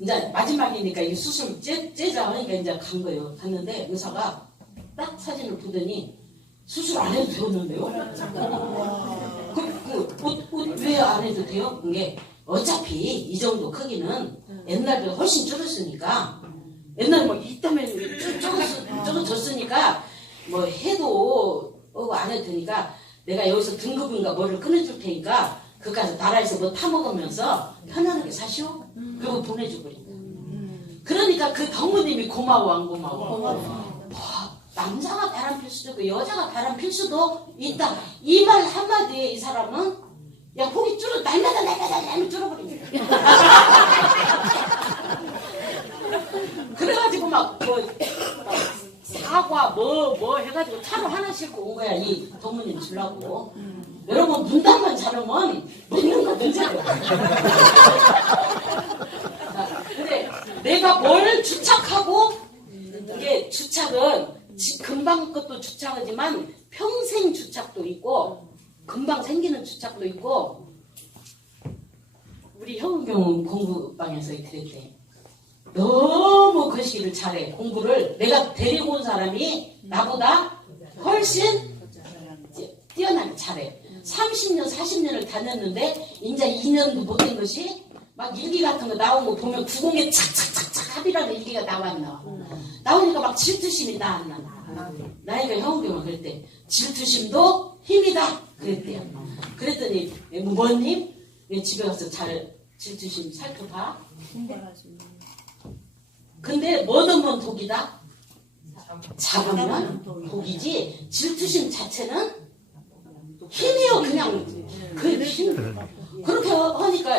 이제 마지막이니까 이 수술 째자 하니까 이제 간 거예요. 갔는데 의사가 딱 사진을 보더니 수술 안 해도 되었는데요. 옷 왜 안 해도 돼요? 그게 어차피 이 정도 크기는 옛날보다 훨씬 줄었으니까 옛날 뭐 이때면 줄어졌으니까 뭐 해도 안 해도 되니까 내가 여기서 등급인가 뭐를 끊어줄 테니까 그까지 나라에서 뭐 타먹으면서 편안하게 사시오. 그리고 보내주고 그래. 그러니까 그 덕무님이 고마워 안 고마워? 남자가 바람 필 수도 있고 여자가 바람 필 수도 있다. 이 말 한마디에 이 사람은 야 혹이 날마다 줄어버립니다. 그래가지고 막 사과 뭐 해가지고 차로 하나 싣고 온 거야. 이 덕무님 주려고. 여러분 문답만 잘하면 먹는 거 문제예요. 근데 내가 뭘 주착하고 이게 주착은 금방 것도 주착하지만 평생 주착도 있고 금방 생기는 주착도 있고 우리 형경은 공부방에서 그랬대. 너무 거시기를 잘해. 공부를 내가 데리고 온 사람이 나보다 훨씬 뛰어나게 잘해. 30년, 40년을 다녔는데 이제 2년도 못 된 것이 막 일기 같은 거 나온 거 보면 구공에 착착착착 합이라는 일기가 나와 안 나와. 나오니까 막 질투심이 나 안 나. 나이가 형경은 그랬대. 질투심도 힘이다. 그랬대요. 그랬더니 뭐님 집에 가서 잘 질투심 살펴봐. 근데 뭐든 독이다. 잡으면 독이지. 질투심 자체는 힘이요. 그냥 그 힘. 그렇게 하니까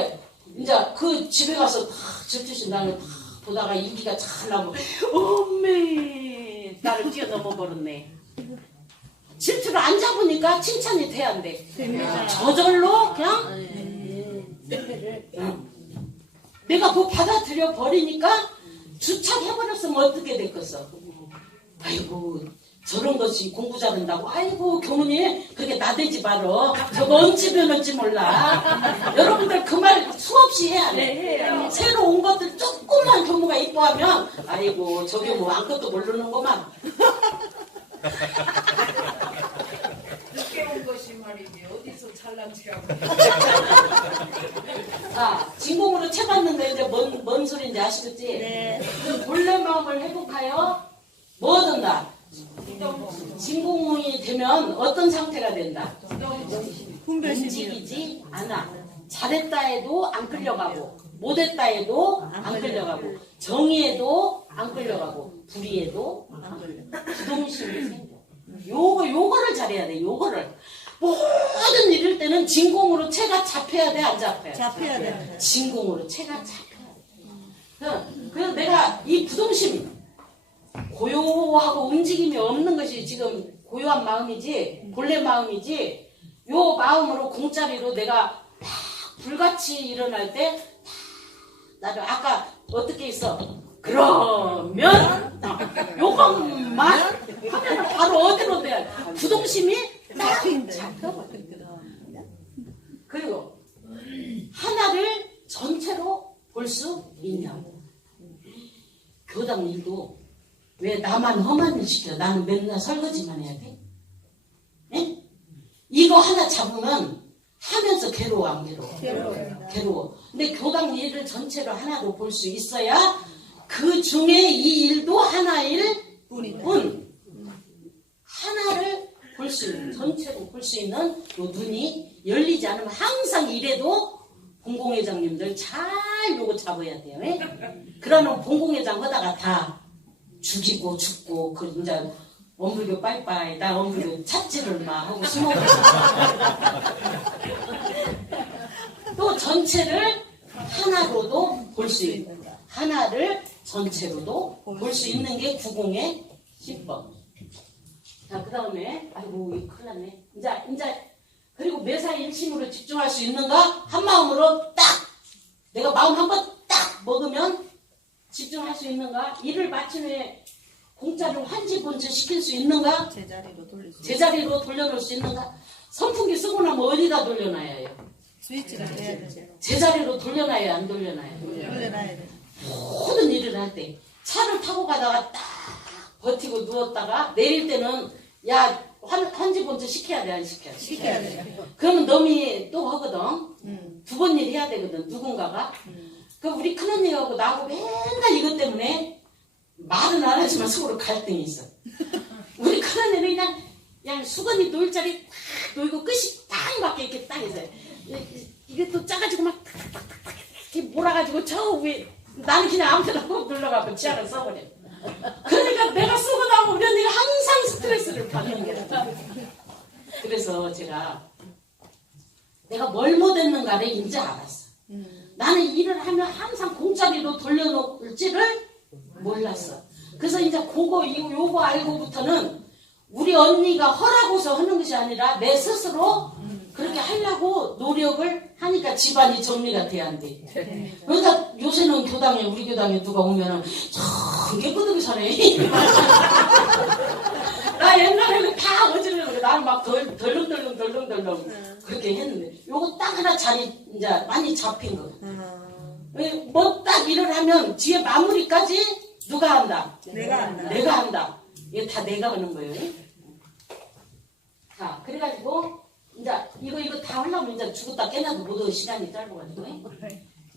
이제 그 집에 가서 질투심 나는 보다가 일기가 잘 나오면 엄매 나를 뛰어넘어 버렸네. 질투를 안 잡으니까 칭찬이 돼야 안 돼. 저절로 그냥 내가 뭐 받아들여 버리니까 주착해버렸으면 어떻게 됐겠어. 아이고 저런 것이 공부 잘한다고. 아이고 교무님 그렇게 나대지 말어. 저거 언제 변할지 몰라. 여러분들 그 말 수없이 해야 돼. 새로 온 것들 조금만 교무가 이뻐하면 아이고 저 교무 아무것도 모르는구만. 늦게 온 것이 말이지 어디서 잘난 체하고. 자, 진공으로 채받는데 이제 뭔 소리인지 아시겠지? 네. 본래 마음을 회복하여 뭐든 다. 진공이 되면 어떤 상태가 된다? 움직이지 않아. 잘했다 해도 안 끌려가고, 못했다 해도 안 끌려가고, 정의해도 안 끌려가고, 불의해도 안 끌려가고, 부동심이 생겨. 요거를 잘해야 돼, 요거를. 모든 일일 때는 진공으로 채가 잡혀야 돼, 안 잡혀야 돼? 잡혀야 돼. 진공으로 채가 잡혀야 돼. 그래서 내가 이 부동심, 고요하고 움직임이 없는 것이 지금 고요한 마음이지, 본래 마음이지, 요 마음으로 공짜리로 내가 막 불같이 일어날 때, 나도 아까 어떻게 있어? 그러면, 요것만 하면 바로 어디로 돼야 돼? 부동심이 딱 잡혀버려. 그리고 하나를 전체로 볼 수 있냐고. 교당 일도 왜 나만 험한 일 시켜? 나는 맨날 설거지만 해야 돼? 네? 이거 하나 잡으면 하면서 괴로워 안 괴로워? 괴로워. 근데 교당 일을 전체로 하나로 볼 수 있어야 그 중에 이 일도 하나일 뿐. 하나를 볼 수 있는, 전체로 볼 수 있는 요 눈이 열리지 않으면 항상 이래도 본공회장님들 잘 요거 잡아야 돼요. 예? 그러면 본공회장 하다가 다 죽이고 죽고 그 이제 원불교 빠이빠이 나 원불교 찾지를 마 하고 숨어버려. 또 전체를 하나로도 볼 수 있는, 하나를 전체로도 볼 수 있는 게 구공의 10번. 자, 그 다음에 아이고 이 큰일 났네. 이제 그리고 매사 일심으로 집중할 수 있는가? 한 마음으로 딱 내가 마음 한번 딱 먹으면 집중할 수 있는가? 일을 마친 후에 공짜를 환지본체 시킬 수 있는가? 제자리로 돌려놓을 수 있는가? 선풍기 쓰고 나면 어디다 돌려놔야 해요? 스위치를 해야 돼. 제자리로 돌려놔야 안 돌려놔야 돼요? 돌려놔야 돼. 모든 일을 할 때 차를 타고 가다가 딱 버티고 누웠다가 내릴 때는 야 환지본체 시켜야 돼 안 시켜야 돼? 시켜야 돼. 그러면 놈이 또 하거든. 두 번 일 해야 되거든 누군가가. 그 우리 큰언니하고 나하고 맨날 이것 때문에 말은 안 하지만 속으로 갈등이 있어. 우리 큰언니는 그냥 수건이 놓을 자리 딱 놓이고 끝이 딱 맞게 이렇게 딱 있어요. 이게 또 짜가지고 막 탁탁탁탁 이렇게 몰아가지고 저 위에 나는 그냥 아무 데나 꼭 눌러가고 지하를 써버려. 그러니까 내가 쓰고 나면 우리 언니가 항상 스트레스를 받는 거야. 그래서 제가 내가 뭘 못했는가를 이제 알았어. 나는 일을 하면 항상 공짜리로 돌려놓을지를 몰랐어. 그래서 이제 요거 알고부터는 우리 언니가 허라고서 하는 것이 아니라 내 스스로 그렇게 하려고 노력을 하니까 집안이 정리가 돼야 안 돼. 그러니까 요새는 우리 교당에 누가 오면은 참 깨끗하게 사네. 나 옛날에는 다 어지르는 거. 나는 막 덜렁덜렁 그렇게 했는데 요거 딱 하나 자리 이제 많이 잡힌 거. 뭐 딱 일을 하면 뒤에 마무리까지 누가 한다? 내가 한다. 내가 한다. 이거 다 내가 하는 거예요. 자, 그래가지고 이제 이거 다 하려면 이제 죽었다 깨나도 못 오는 시간이 짧아가지고.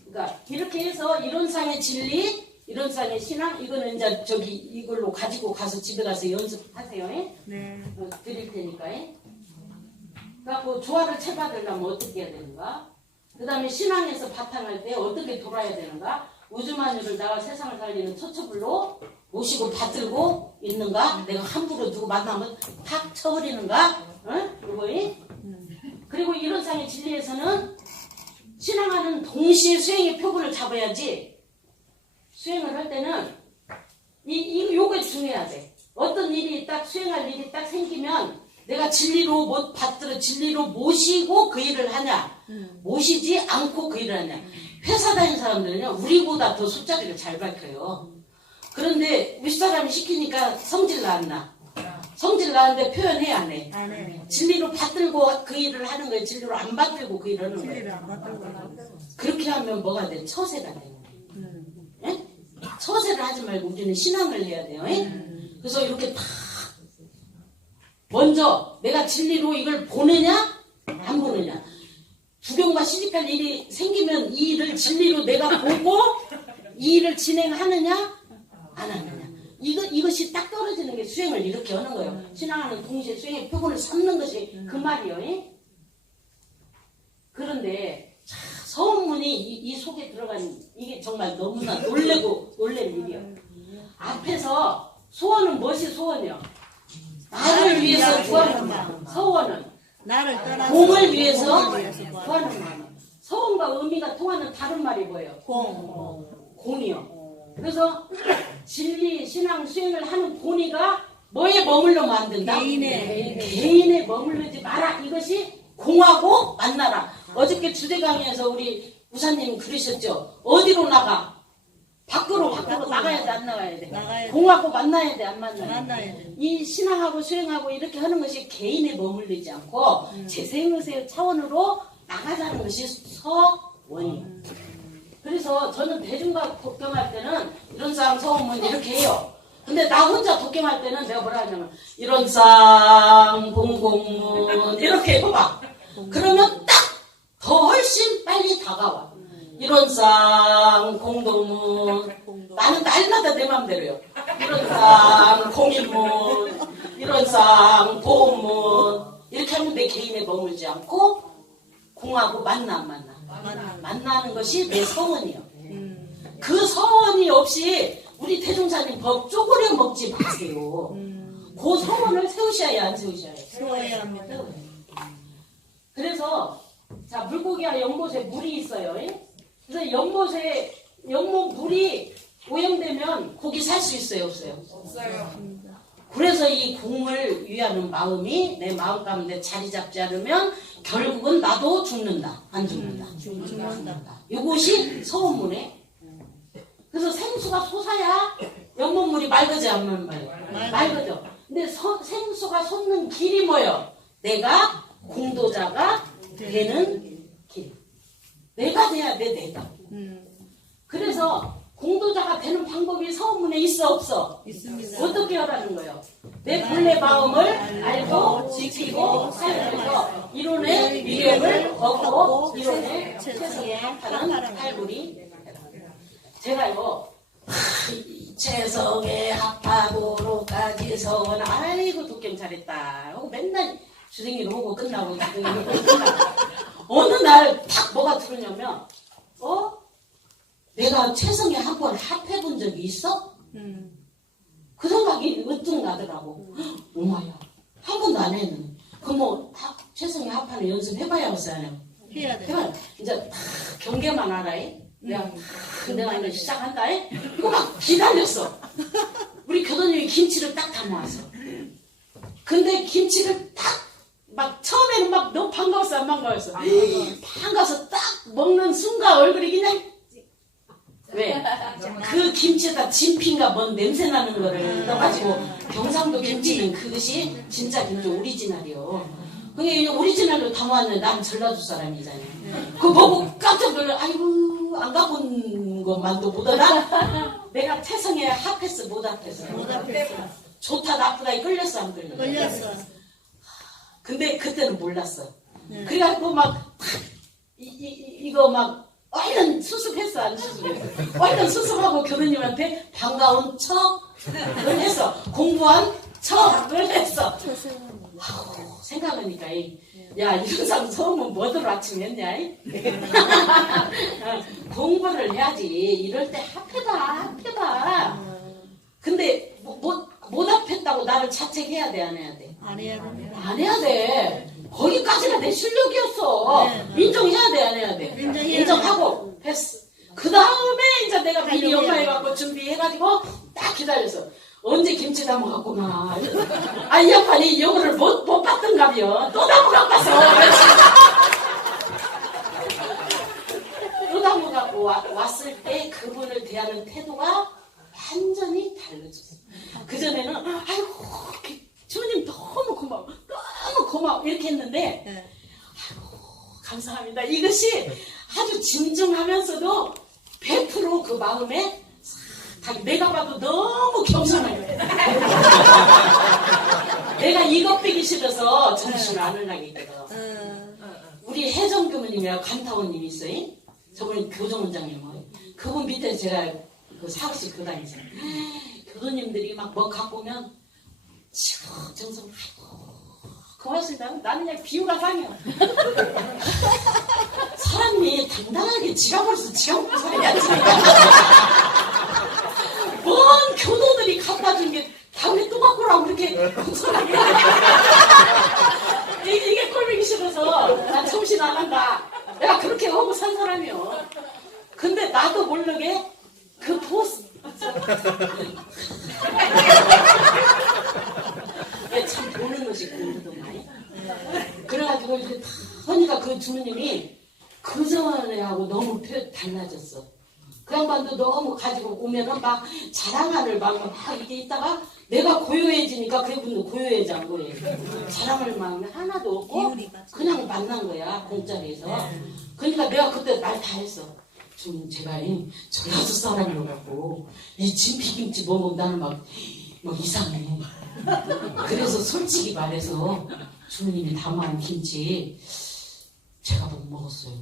그러니까 이렇게 해서 이론상의 진리, 이론상의 신앙, 이거는 이제 저기 이걸로 가지고 가서 집에 가서 연습하세요. 네. 드릴 테니까. 그래갖고 조화를 채받으려면 어떻게 해야 되는가? 그 다음에 신앙에서 바탕할 때 어떻게 돌아야 되는가? 우주만유를 나가 세상을 살리는 처처불로 모시고 받들고 있는가? 내가 함부로 누구 만나면 탁 쳐버리는가? 응? 그리고 이론상의 진리에서는 신앙하는 동시에 수행의 표본을 잡아야지 수행을 할 때는 요게 중요해야 돼. 어떤 일이 딱 수행할 일이 딱 생기면 내가 진리로 못 받들어 진리로 모시고 그 일을 하냐 모시지 않고 그 일을 하냐. 회사 다니는 사람들은요 우리보다 더 술자리를 잘 밝혀요. 그런데 윗사람이 시키니까 성질 나왔나. 성질 나는데 표현해 안 해. 안 해. 진리로 받들고 그 일을 하는 거예요. 진리로 안 받들고 그 일을 하는 진리를 거예요. 안 받들고. 그렇게 하면 뭐가 돼? 처세가 되는 거예요. 예? 처세를 하지 말고 우리는 신앙을 해야 돼요. 그래서 이렇게 다 먼저 내가 진리로 이걸 보느냐 안 보느냐. 부경과 시집할 일이 생기면 이 일을 진리로 내가 보고 이 일을 진행하느냐 안 하느냐. 이것이 딱 떨어지는 게 수행을 이렇게 하는 거예요. 신앙하는 동시에 수행의 표본을 삼는 것이 그 말이에요. 그런데 서원문이 이 속에 들어간 이게 정말 너무나 놀랄 일이에요. 앞에서 소원은 무엇이 소원이요? 나를 위해서 구하는 마음. 서원은 나를 떠나서 공을 위해서 공을 위해서 구하는 마음. 서원과 의미가 통하는 다른 말이 뭐예요? 공. 공이요. 그래서 진리, 신앙, 수행을 하는 본의가 뭐에 머물러 만든다? 개인에 머물르지 마라. 이것이 공하고 만나라. 어저께 주제 강의에서 우리 우사님 그러셨죠? 어디로 나가? 밖으로 나가야 돼, 안 나가야 돼? 나가야 돼. 공하고 만나야 돼, 안 만나야 돼? 만나야 돼. 이 신앙하고 수행하고 이렇게 하는 것이 개인에 머물리지 않고 재생의세 차원으로 나가자는 것이 서원이에요. 그래서 저는 대중과 독경할 때는 이런 쌍 서원문 이렇게 해요. 근데 나 혼자 독경할 때는 내가 뭐라 하냐면 이런 쌍 공공문 이렇게 해봐. 그러면 딱 더 훨씬 빨리 다가와. 이런 쌍 공동문 나는 날마다 내 맘대로요. 이런 쌍 공인문 이런 쌍 보문문 이렇게 하면 내 개인에 머물지 않고 공하고 만나 만나는 것이 내 서원이요. 그 서원이 없이 우리 대종사님 법 쪼그려 먹지 마세요. 그 서원을 세우셔야 안 세우셔야 해요. 세워야 합니다. 그래서 자 물고기와 연못에 물이 있어요. 그래서 연못 물이 오염되면 고기 살 수 있어요, 없어요? 없어요. 그래서 이 공을 위하는 마음이 내 마음 가운데 자리 잡지 않으면 결국은 나도 죽는다. 안 죽는다. 죽는다. 이것이 서원문에. 그래서 생수가 솟아야 연못물이 맑아지 않으면 맑아져. 근데 생수가 솟는 길이 뭐예요? 내가 공도자가 되는 길. 내가 돼야 돼, 내가. 그래서 공도자가 되는 방법이 서원문에 있어, 없어? 있습니다. 어떻게 하라는 거예요? 내 본래 마음을 알고 지키고 살면서 이론의 위력을 얻고 이론의 최선에 합하는 탈불이 제가요 최성에 합하도록까지 서원 아이고 독경 잘했다 하고 맨날 주댕이로 하고 끝나고 주댕이로 하고 끝나고 어느 날 딱 뭐가 들으냐면 내가 최성에 한 번 합해본 적이 있어? 그 생각이 으뜩 나더라고. 엄마야, 한 번도 안 했는데. 그럼 뭐, 최성에 합하는 연습 해봐야겠어요, 안 해요? 해야 돼. 해봐. 이제 딱 경계만 알아, 내가 이거 시작한다, 그거 막 기다렸어. 우리 교도님이 김치를 딱 담아왔어. 근데 김치를 막 처음에는 막 너무 반가웠어, 안 반가웠어? 반가워서 딱 먹는 순간 얼굴이 그냥 왜? 그 김치에다 진피인가 뭔 냄새 나는 거를 넣어가지고 경상도 김치는 그것이 진짜 김치 오리지널이요. 그게 오리지널로 담아왔는데 난 전라도 사람이잖아요. 그거 보고 깜짝 놀라. 아이고 안 가본 것만도 못 알아? 내가 태성에 합했어 못 합했어? 못 앞에서 좋다 나쁘다 끌렸어 안 끌렸어? 걸렸어. 근데 그때는 몰랐어. 네. 그래갖고 막 이거 막 얼른 수습했어 안 수습했어? 얼른 수습하고 교수님한테 반가운 척을 했어. 공부한 척을 했어. 아우, 생각하니까 야 이런 처음은 뭐들 아침 했냐? 공부를 해야지. 이럴 때 합해봐. 근데 못 합했다고 나를 자책해야 돼 안 해야 돼? 안 해야 됩니다. 안 해야 돼. 거기까지가 내 실력이었어. 네. 인정해야 돼, 안 해야 돼? 인정해야 인정하고 했어. 그 다음에 이제 내가 미리 인정해야 연마해갖고 준비해가지고 딱 기다렸어. 언제 김치 담아갖구나. 아, 이 양반이 영어를 못 봤던가며. 또 담아갖고 왔어. 또 담아갖고 왔을 때 그분을 대하는 태도가 완전히 달라졌어. 그전에는, 아이고, 주님 너무 고마워. 이렇게 했는데, 네. 감사합니다. 이것이 아주 진중하면서도 100% 그 마음에 내가 봐도 너무 겸손해요. 내가 이것 빼기 싫어서 정신을 안 하려고 했거든. 우리 혜정 교무님이랑 간타원님 있어요. 저분이 교정원장님이에요. 그분 밑에 제가 그 사무실 교단이잖아요. 교도님들이 막 뭐 갖고 오면 정성 아이고 고맙습니다. 나는 그냥 비유가 상해요. 사람이 당당하게 지가 벌써 지가 먹고 살아야지. 뭔 교도들이 갖다 준 게 다음에 또 갖고 오라고 그렇게 공손하게 이게 꼴보기 싫어서 나 정신 안 한다. 내가 그렇게 하고 산 사람이요. 근데 나도 모르게 그 보스 참 보는 것이 공부더만. 그래가지고 이렇게 하니까 그 주무님이 그전에하고 너무 달라졌어. 그 양반도 너무 가지고 오면은 막 자랑하를 막 이렇게 있다가 내가 고요해지니까 그분도 고요해진 거예요. 자랑할 마음이 하나도 없고 그냥 만난 거야 공짜리에서. 그러니까 내가 그때 말 다 했어. 좀 제가 전라도 사람이라고 이 진피김치 먹으면 나는 막 이상해. 그래서 솔직히 말해서 주님이 담아온 김치 제가 못 먹었어요.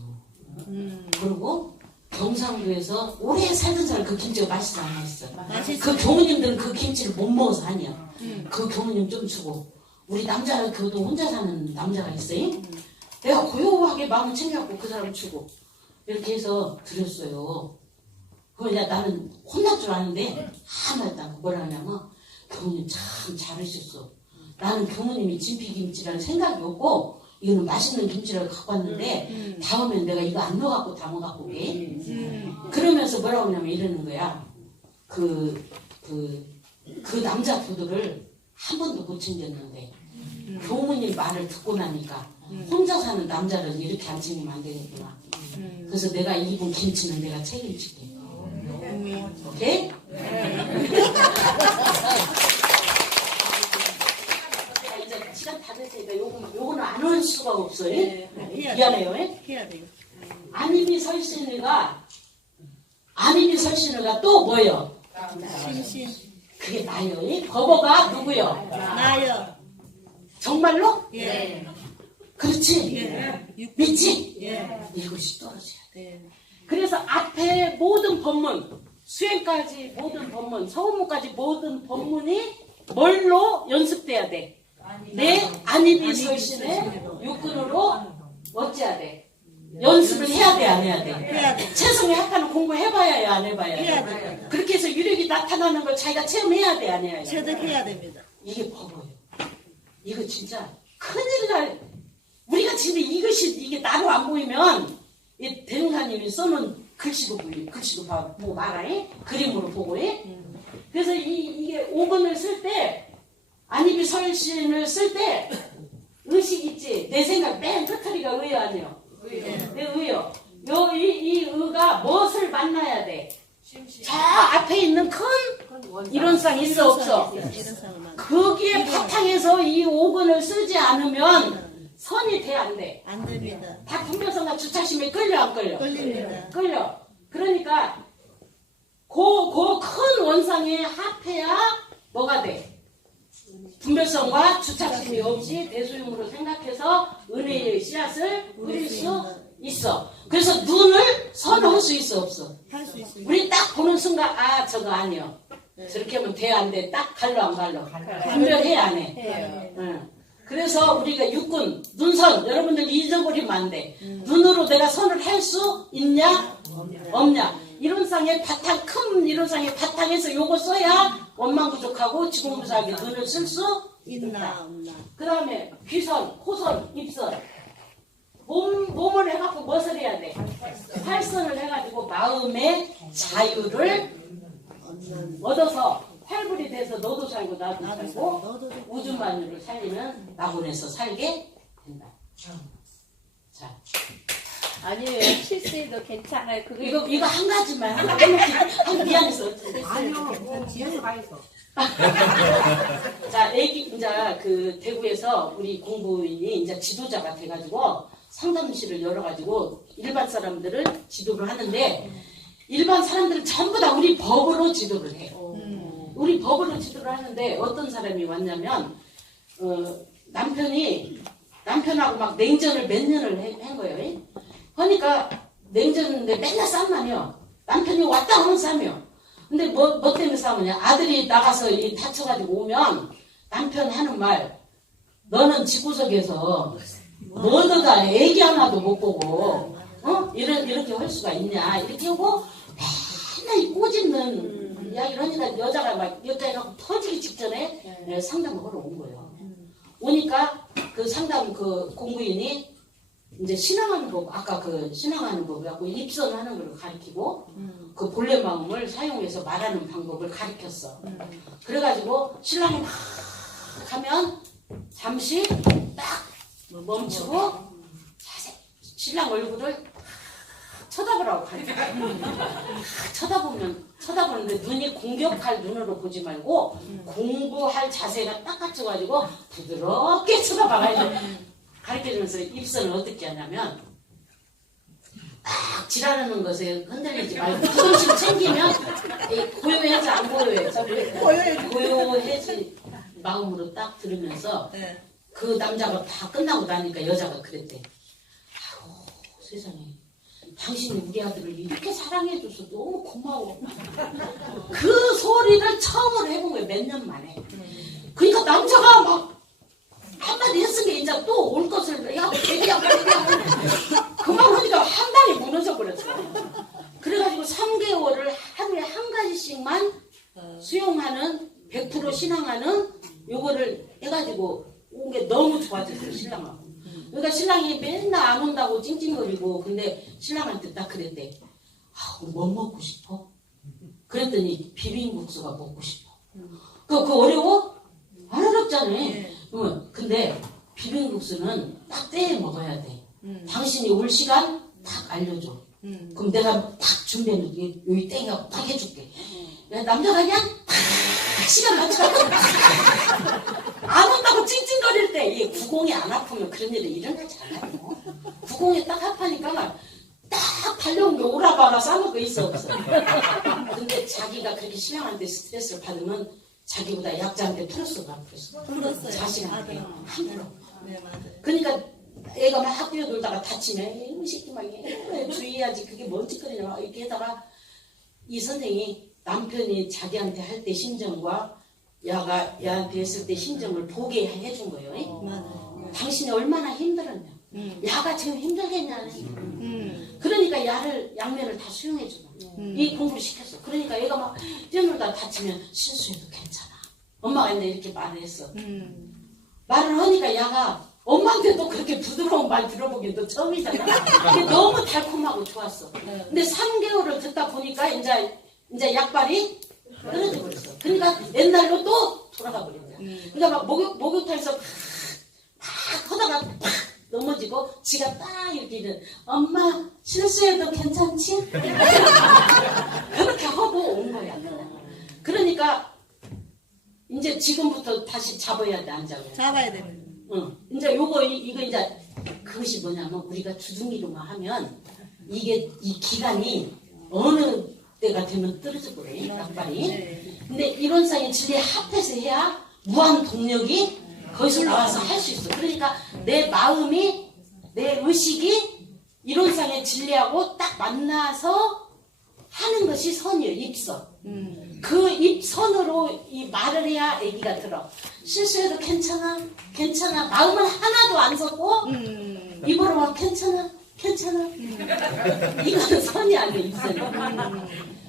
그리고 경상도에서 오래 살던 사람 그 김치가 맛있어 안 맛있어? 그 교무님들은 그 김치를 못 먹어서 아니야. 그 교무님 좀 주고 우리 남자 교도 혼자 사는 남자가 있어요. 내가 고요하게 마음을 챙겨갖고 그 사람 주고 이렇게 해서 드렸어요. 그냥 나는 혼날 줄 아는데 하나도 안 뭐라 하냐면 교무님 참 잘하셨어. 나는 교무님이 진피김치라는 생각이 없고 이거는 맛있는 김치를 갖고 왔는데 다음엔 내가 이거 안 넣어갖고 담아갖고 오게. 그러면서 뭐라고 하냐면 이러는 거야. 그 남자 교도를 한 번도 못 챙겼는데 교무님 말을 듣고 나니까 혼자 사는 남자를 이렇게 안 챙기면 안 되겠구나. 그래서 내가 입은 김치는 내가 책임질게. 오케이? 이제 시간 다 됐으니까 요거는 안 할 수가 없어요. 미안해요. 해야 돼요. 안입이 설신우가 또 뭐요? 신신 그게 나요. 버버가 누구요? 나요. 정말로? 예. 그렇지? 예. 믿지? 예. 이것이 떨어져야 돼. 네. 그래서 앞에 모든 법문, 수행까지 모든 법문, 서문까지 모든 법문이 뭘로 연습돼야 돼? 내 안입이 설신의 육근으로 어찌해야 돼? 연습을 해야 돼, 안 해야 돼? 해야 돼. 최성의 학과는 공부해봐야 해, 안 해봐야 해야 돼? 돼. 그렇게 해서 유력이 나타나는 걸 자기가 체험해야 돼, 안 해야 돼? 체득해야 됩니다. 이게 법어요. 이거 진짜 큰일 날. 우리가 진짜 이게 나로 안 보이면 이 대흥사님이 써놓은 글씨도 보고 말아. 그림으로 보고. 그래서 이게 5권을 쓸 때 안입이 설신을 쓸 때 의식 있지. 내 생각 맨 끝허리가 의요 아니요? 내 의요. 이 의가 무엇을 만나야 돼? 저 앞에 있는 큰 이론상 있어 없어? 이론상은 거기에 바탕에서 이 5권을 쓰지 않으면 선이 돼 안 돼? 안 됩니다. 다 분별성과 주차심에 끌려 안 끌려? 걸립니다. 끌려. 그러니까 그 큰 원상에 합해야 뭐가 돼? 분별성과 주착심이 없이 대소용으로 생각해서 은혜의 씨앗을 뿌릴 수 있어. 그래서 눈을 선할 수 있어 없어? 할 수 있습니다. 우리 딱 보는 순간 아 저거 아니요. 저렇게 하면 돼 안 돼? 딱 갈로 안 갈로? 분별해 안 해? 해요. 응. 그래서 우리가 육군, 눈선, 여러분들 잊어버리면 안 돼. 눈으로 내가 선을 할 수 있냐? 없냐? 이론상의 바탕, 큰 이론상의 바탕에서 요거 써야 원망 부족하고 지공부사하게 눈을 쓸 수 있나 없나. 그 다음에 귀선, 코선, 입선. 몸을 해갖고 무엇을 해야 돼? 활선을 해가지고 마음의 자유를 얻어서 활불이 돼서 너도 살고 나도 살고 우주만유를 살리는 낙원에서 살게 된다. 자, 아니에요. 실수해도 괜찮아요. 그게 이거 한 가지만 한 미안해서 아니요, 뒤에서 가 있어. 자, 이제 그 대구에서 우리 공부인이 이제 지도자가 돼가지고 상담실을 열어가지고 일반 사람들을 지도를 하는데 일반 사람들은 전부 다 우리 법으로 지도를 해. 우리 법으로 지도를 하는데 어떤 사람이 왔냐면 남편하고 막 냉전을 몇 년을 한 거예요. 그러니까 냉전인데 맨날 싸움만요. 남편이 왔다 오면 싸움이요. 근데 뭐 때문에 싸우냐? 아들이 나가서 다쳐가지고 오면 남편 하는 말, 너는 집구석에서 뭐더다 애기 하나도 못 보고, 이렇게 할 수가 있냐? 이렇게 하고 맨날 이 꼬집는 이야기를 하니까 여자가 막 여자애가 터지기 직전에 상담을 하러 온 거예요. 오니까 그 상담 그 공부인이 이제 신앙하는 법, 아까 그 신앙하는 법, 갖고 입선하는 걸 가르치고, 그 본래 마음을 사용해서 말하는 방법을 가르쳤어. 그래가지고 신랑이 막 하면 잠시 딱 멈추고 신랑 얼굴을 쳐다보라고 가르쳐. 쳐다보는데 눈이 공격할 눈으로 보지 말고 공부할 자세가 딱 갖춰가지고 부드럽게 쳐다봐가지고 가르쳐주면서 입선을 어떻게 하냐면 딱 지랄하는 것에 흔들리지 말고 조금씩 챙기면 고요해지 안 고요해? 고요해지 마음으로 딱 들으면서 그 남자가 다 끝나고 나니까 여자가 그랬대. 아유 세상에 당신이 우리 아들을 이렇게 사랑해줘서 너무 고마워. 그 소리를 처음으로 해본 거예요. 몇 년 만에. 그러니까 남자가 막 한마디 했으니 이제 또 올 것을 하고 대기하고 그만 하니까 한 방에 무너져 버렸어요. 그래가지고 3개월을 하루에 한 가지씩만 수용하는 100% 신앙하는 요거를 해가지고 온 게 너무 좋아졌어요. 신랑하고. 그러니까 신랑이 맨날 안 온다고 찡찡거리고 근데 신랑한테 딱 그랬대. 뭐 먹고 싶어? 그랬더니 비빔국수가 먹고 싶어. 그거 어려워? 안 어렵잖아. 근데 비빔국수는 딱 때에 먹어야 돼. 당신이 올 시간 딱 알려줘. 그럼 내가 딱 준비해놓을게. 여기 땡이하고 딱 해줄게. 남자가 그냥 딱 시간 맞춰서 안 온다고 찡찡거릴 때 이게 구공이 안 아프면 그런 일이 일어나지 않아요. 구공이 딱 아파니까 딱 달려온 게 오라바라 싸놓은 거 있어 없어. 근데 자기가 그렇게 신랑한테 스트레스를 받으면 자기보다 약자한테 플러스가 풀었어요. 자식한테 함부로. 네, 맞아요. 그러니까 애가 막 학교에 놀다가 다치면 이 새끼 막 주의해야지 그게 뭔 짓거리냐 이렇게 하다가 이 선생이 남편이 자기한테 할 때 심정과 야가 야한테 했을 때 심정을 보게 해준 거예요. 맞아요. 당신이 얼마나 힘들었냐. 야가 지금 힘들겠냐. 그러니까 양면을 다 수용해주고 이 공부를 시켰어. 그러니까 얘가 막 뛰어놀다 다치면 실수해도 괜찮아. 엄마가 근데 이렇게 말을 했어. 말을 하니까 야가 엄마한테도 그렇게 부드러운 말 들어보긴 또 처음이잖아. 근데 너무 달콤하고 좋았어. 근데 3개월을 듣다 보니까 이제 약발이 떨어져 버렸어. 그러니까 옛날로 또 돌아가 버린 거야. 그러니까 막 목욕탕에서 막 하다가 팍 넘어지고 지가 딱 이렇게 엄마 실수해도 괜찮지? 그렇게 하고 온 거야. 그러니까 이제 지금부터 다시 잡아야 돼, 안 잡아야 돼. 잡아야 됩니다. 응. 이제 이거 이제 그것이 뭐냐면 우리가 주둥이로만 하면 이게 이 기간이 어느 때가 되면 떨어져 버려, 약발이. 네. 근데 이론상의 진리에 합해서 해야 무한 동력이 거기서 나와서 할 수 있어. 그러니까 내 마음이, 내 의식이 이론상의 진리하고 딱 만나서 하는 것이 선이에요, 입선. 그 입선으로 이 말을 해야 애기가 들어. 실수해도 괜찮아, 괜찮아. 마음은 하나도 안 섞고 입으로 막 괜찮아, 괜찮아. 이거는 선이 아니에요, 입선이.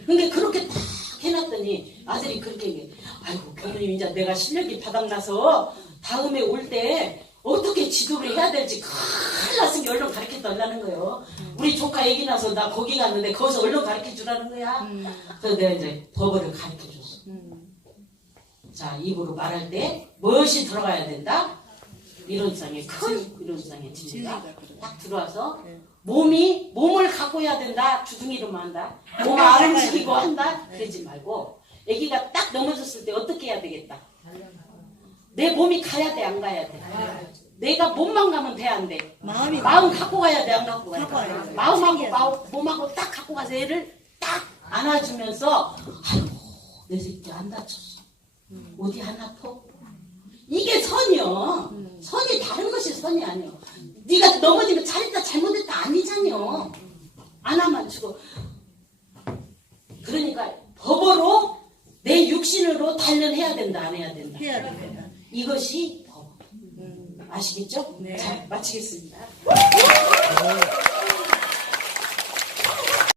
근데 그렇게 딱 해놨더니 아들이 그렇게 얘기해. 아이고, 교수님, 이제 내가 실력이 바닥나서 다음에 올 때 어떻게 지도를 해야 될지 큰일 났으니 얼른 가르쳐 달라는 거예요. 우리 조카 얘기 나서 나 거기 갔는데 거기서 얼른 가르쳐 주라는 거야. 그래서 내가 이제 법어를 가르쳐 줬어. 자, 입으로 말할 때 무엇이 들어가야 된다? 이론상의 큰 이론상의 진리가 딱 들어와서 몸을 갖고 해야 된다. 주둥이로만 한다. 몸을 안 움직이고 한다. 그러지 말고 아기가 딱 넘어졌을 때 어떻게 해야 되겠다. 내 몸이 가야 돼, 안 가야 돼? 내가 몸만 가면 돼, 안 돼? 마음이 마음 갖고 가야 돼, 안 갖고 가야 갖고 와야 돼? 돼. 마음하고 몸하고 딱 갖고 가서 애를 딱 안아주면서 아이고, 내 새끼 안 다쳤어. 어디 안 아파? 이게 선이요. 선이 다른 것이 선이 아니요. 네가 넘어지면 잘했다 잘못했다 아니잖여. 안아만 주고. 그러니까 법으로 내 육신으로 단련해야 된다, 안 해야 된다. 해야 됩니다. 이것이 법. 아시겠죠? 네. 자, 마치겠습니다.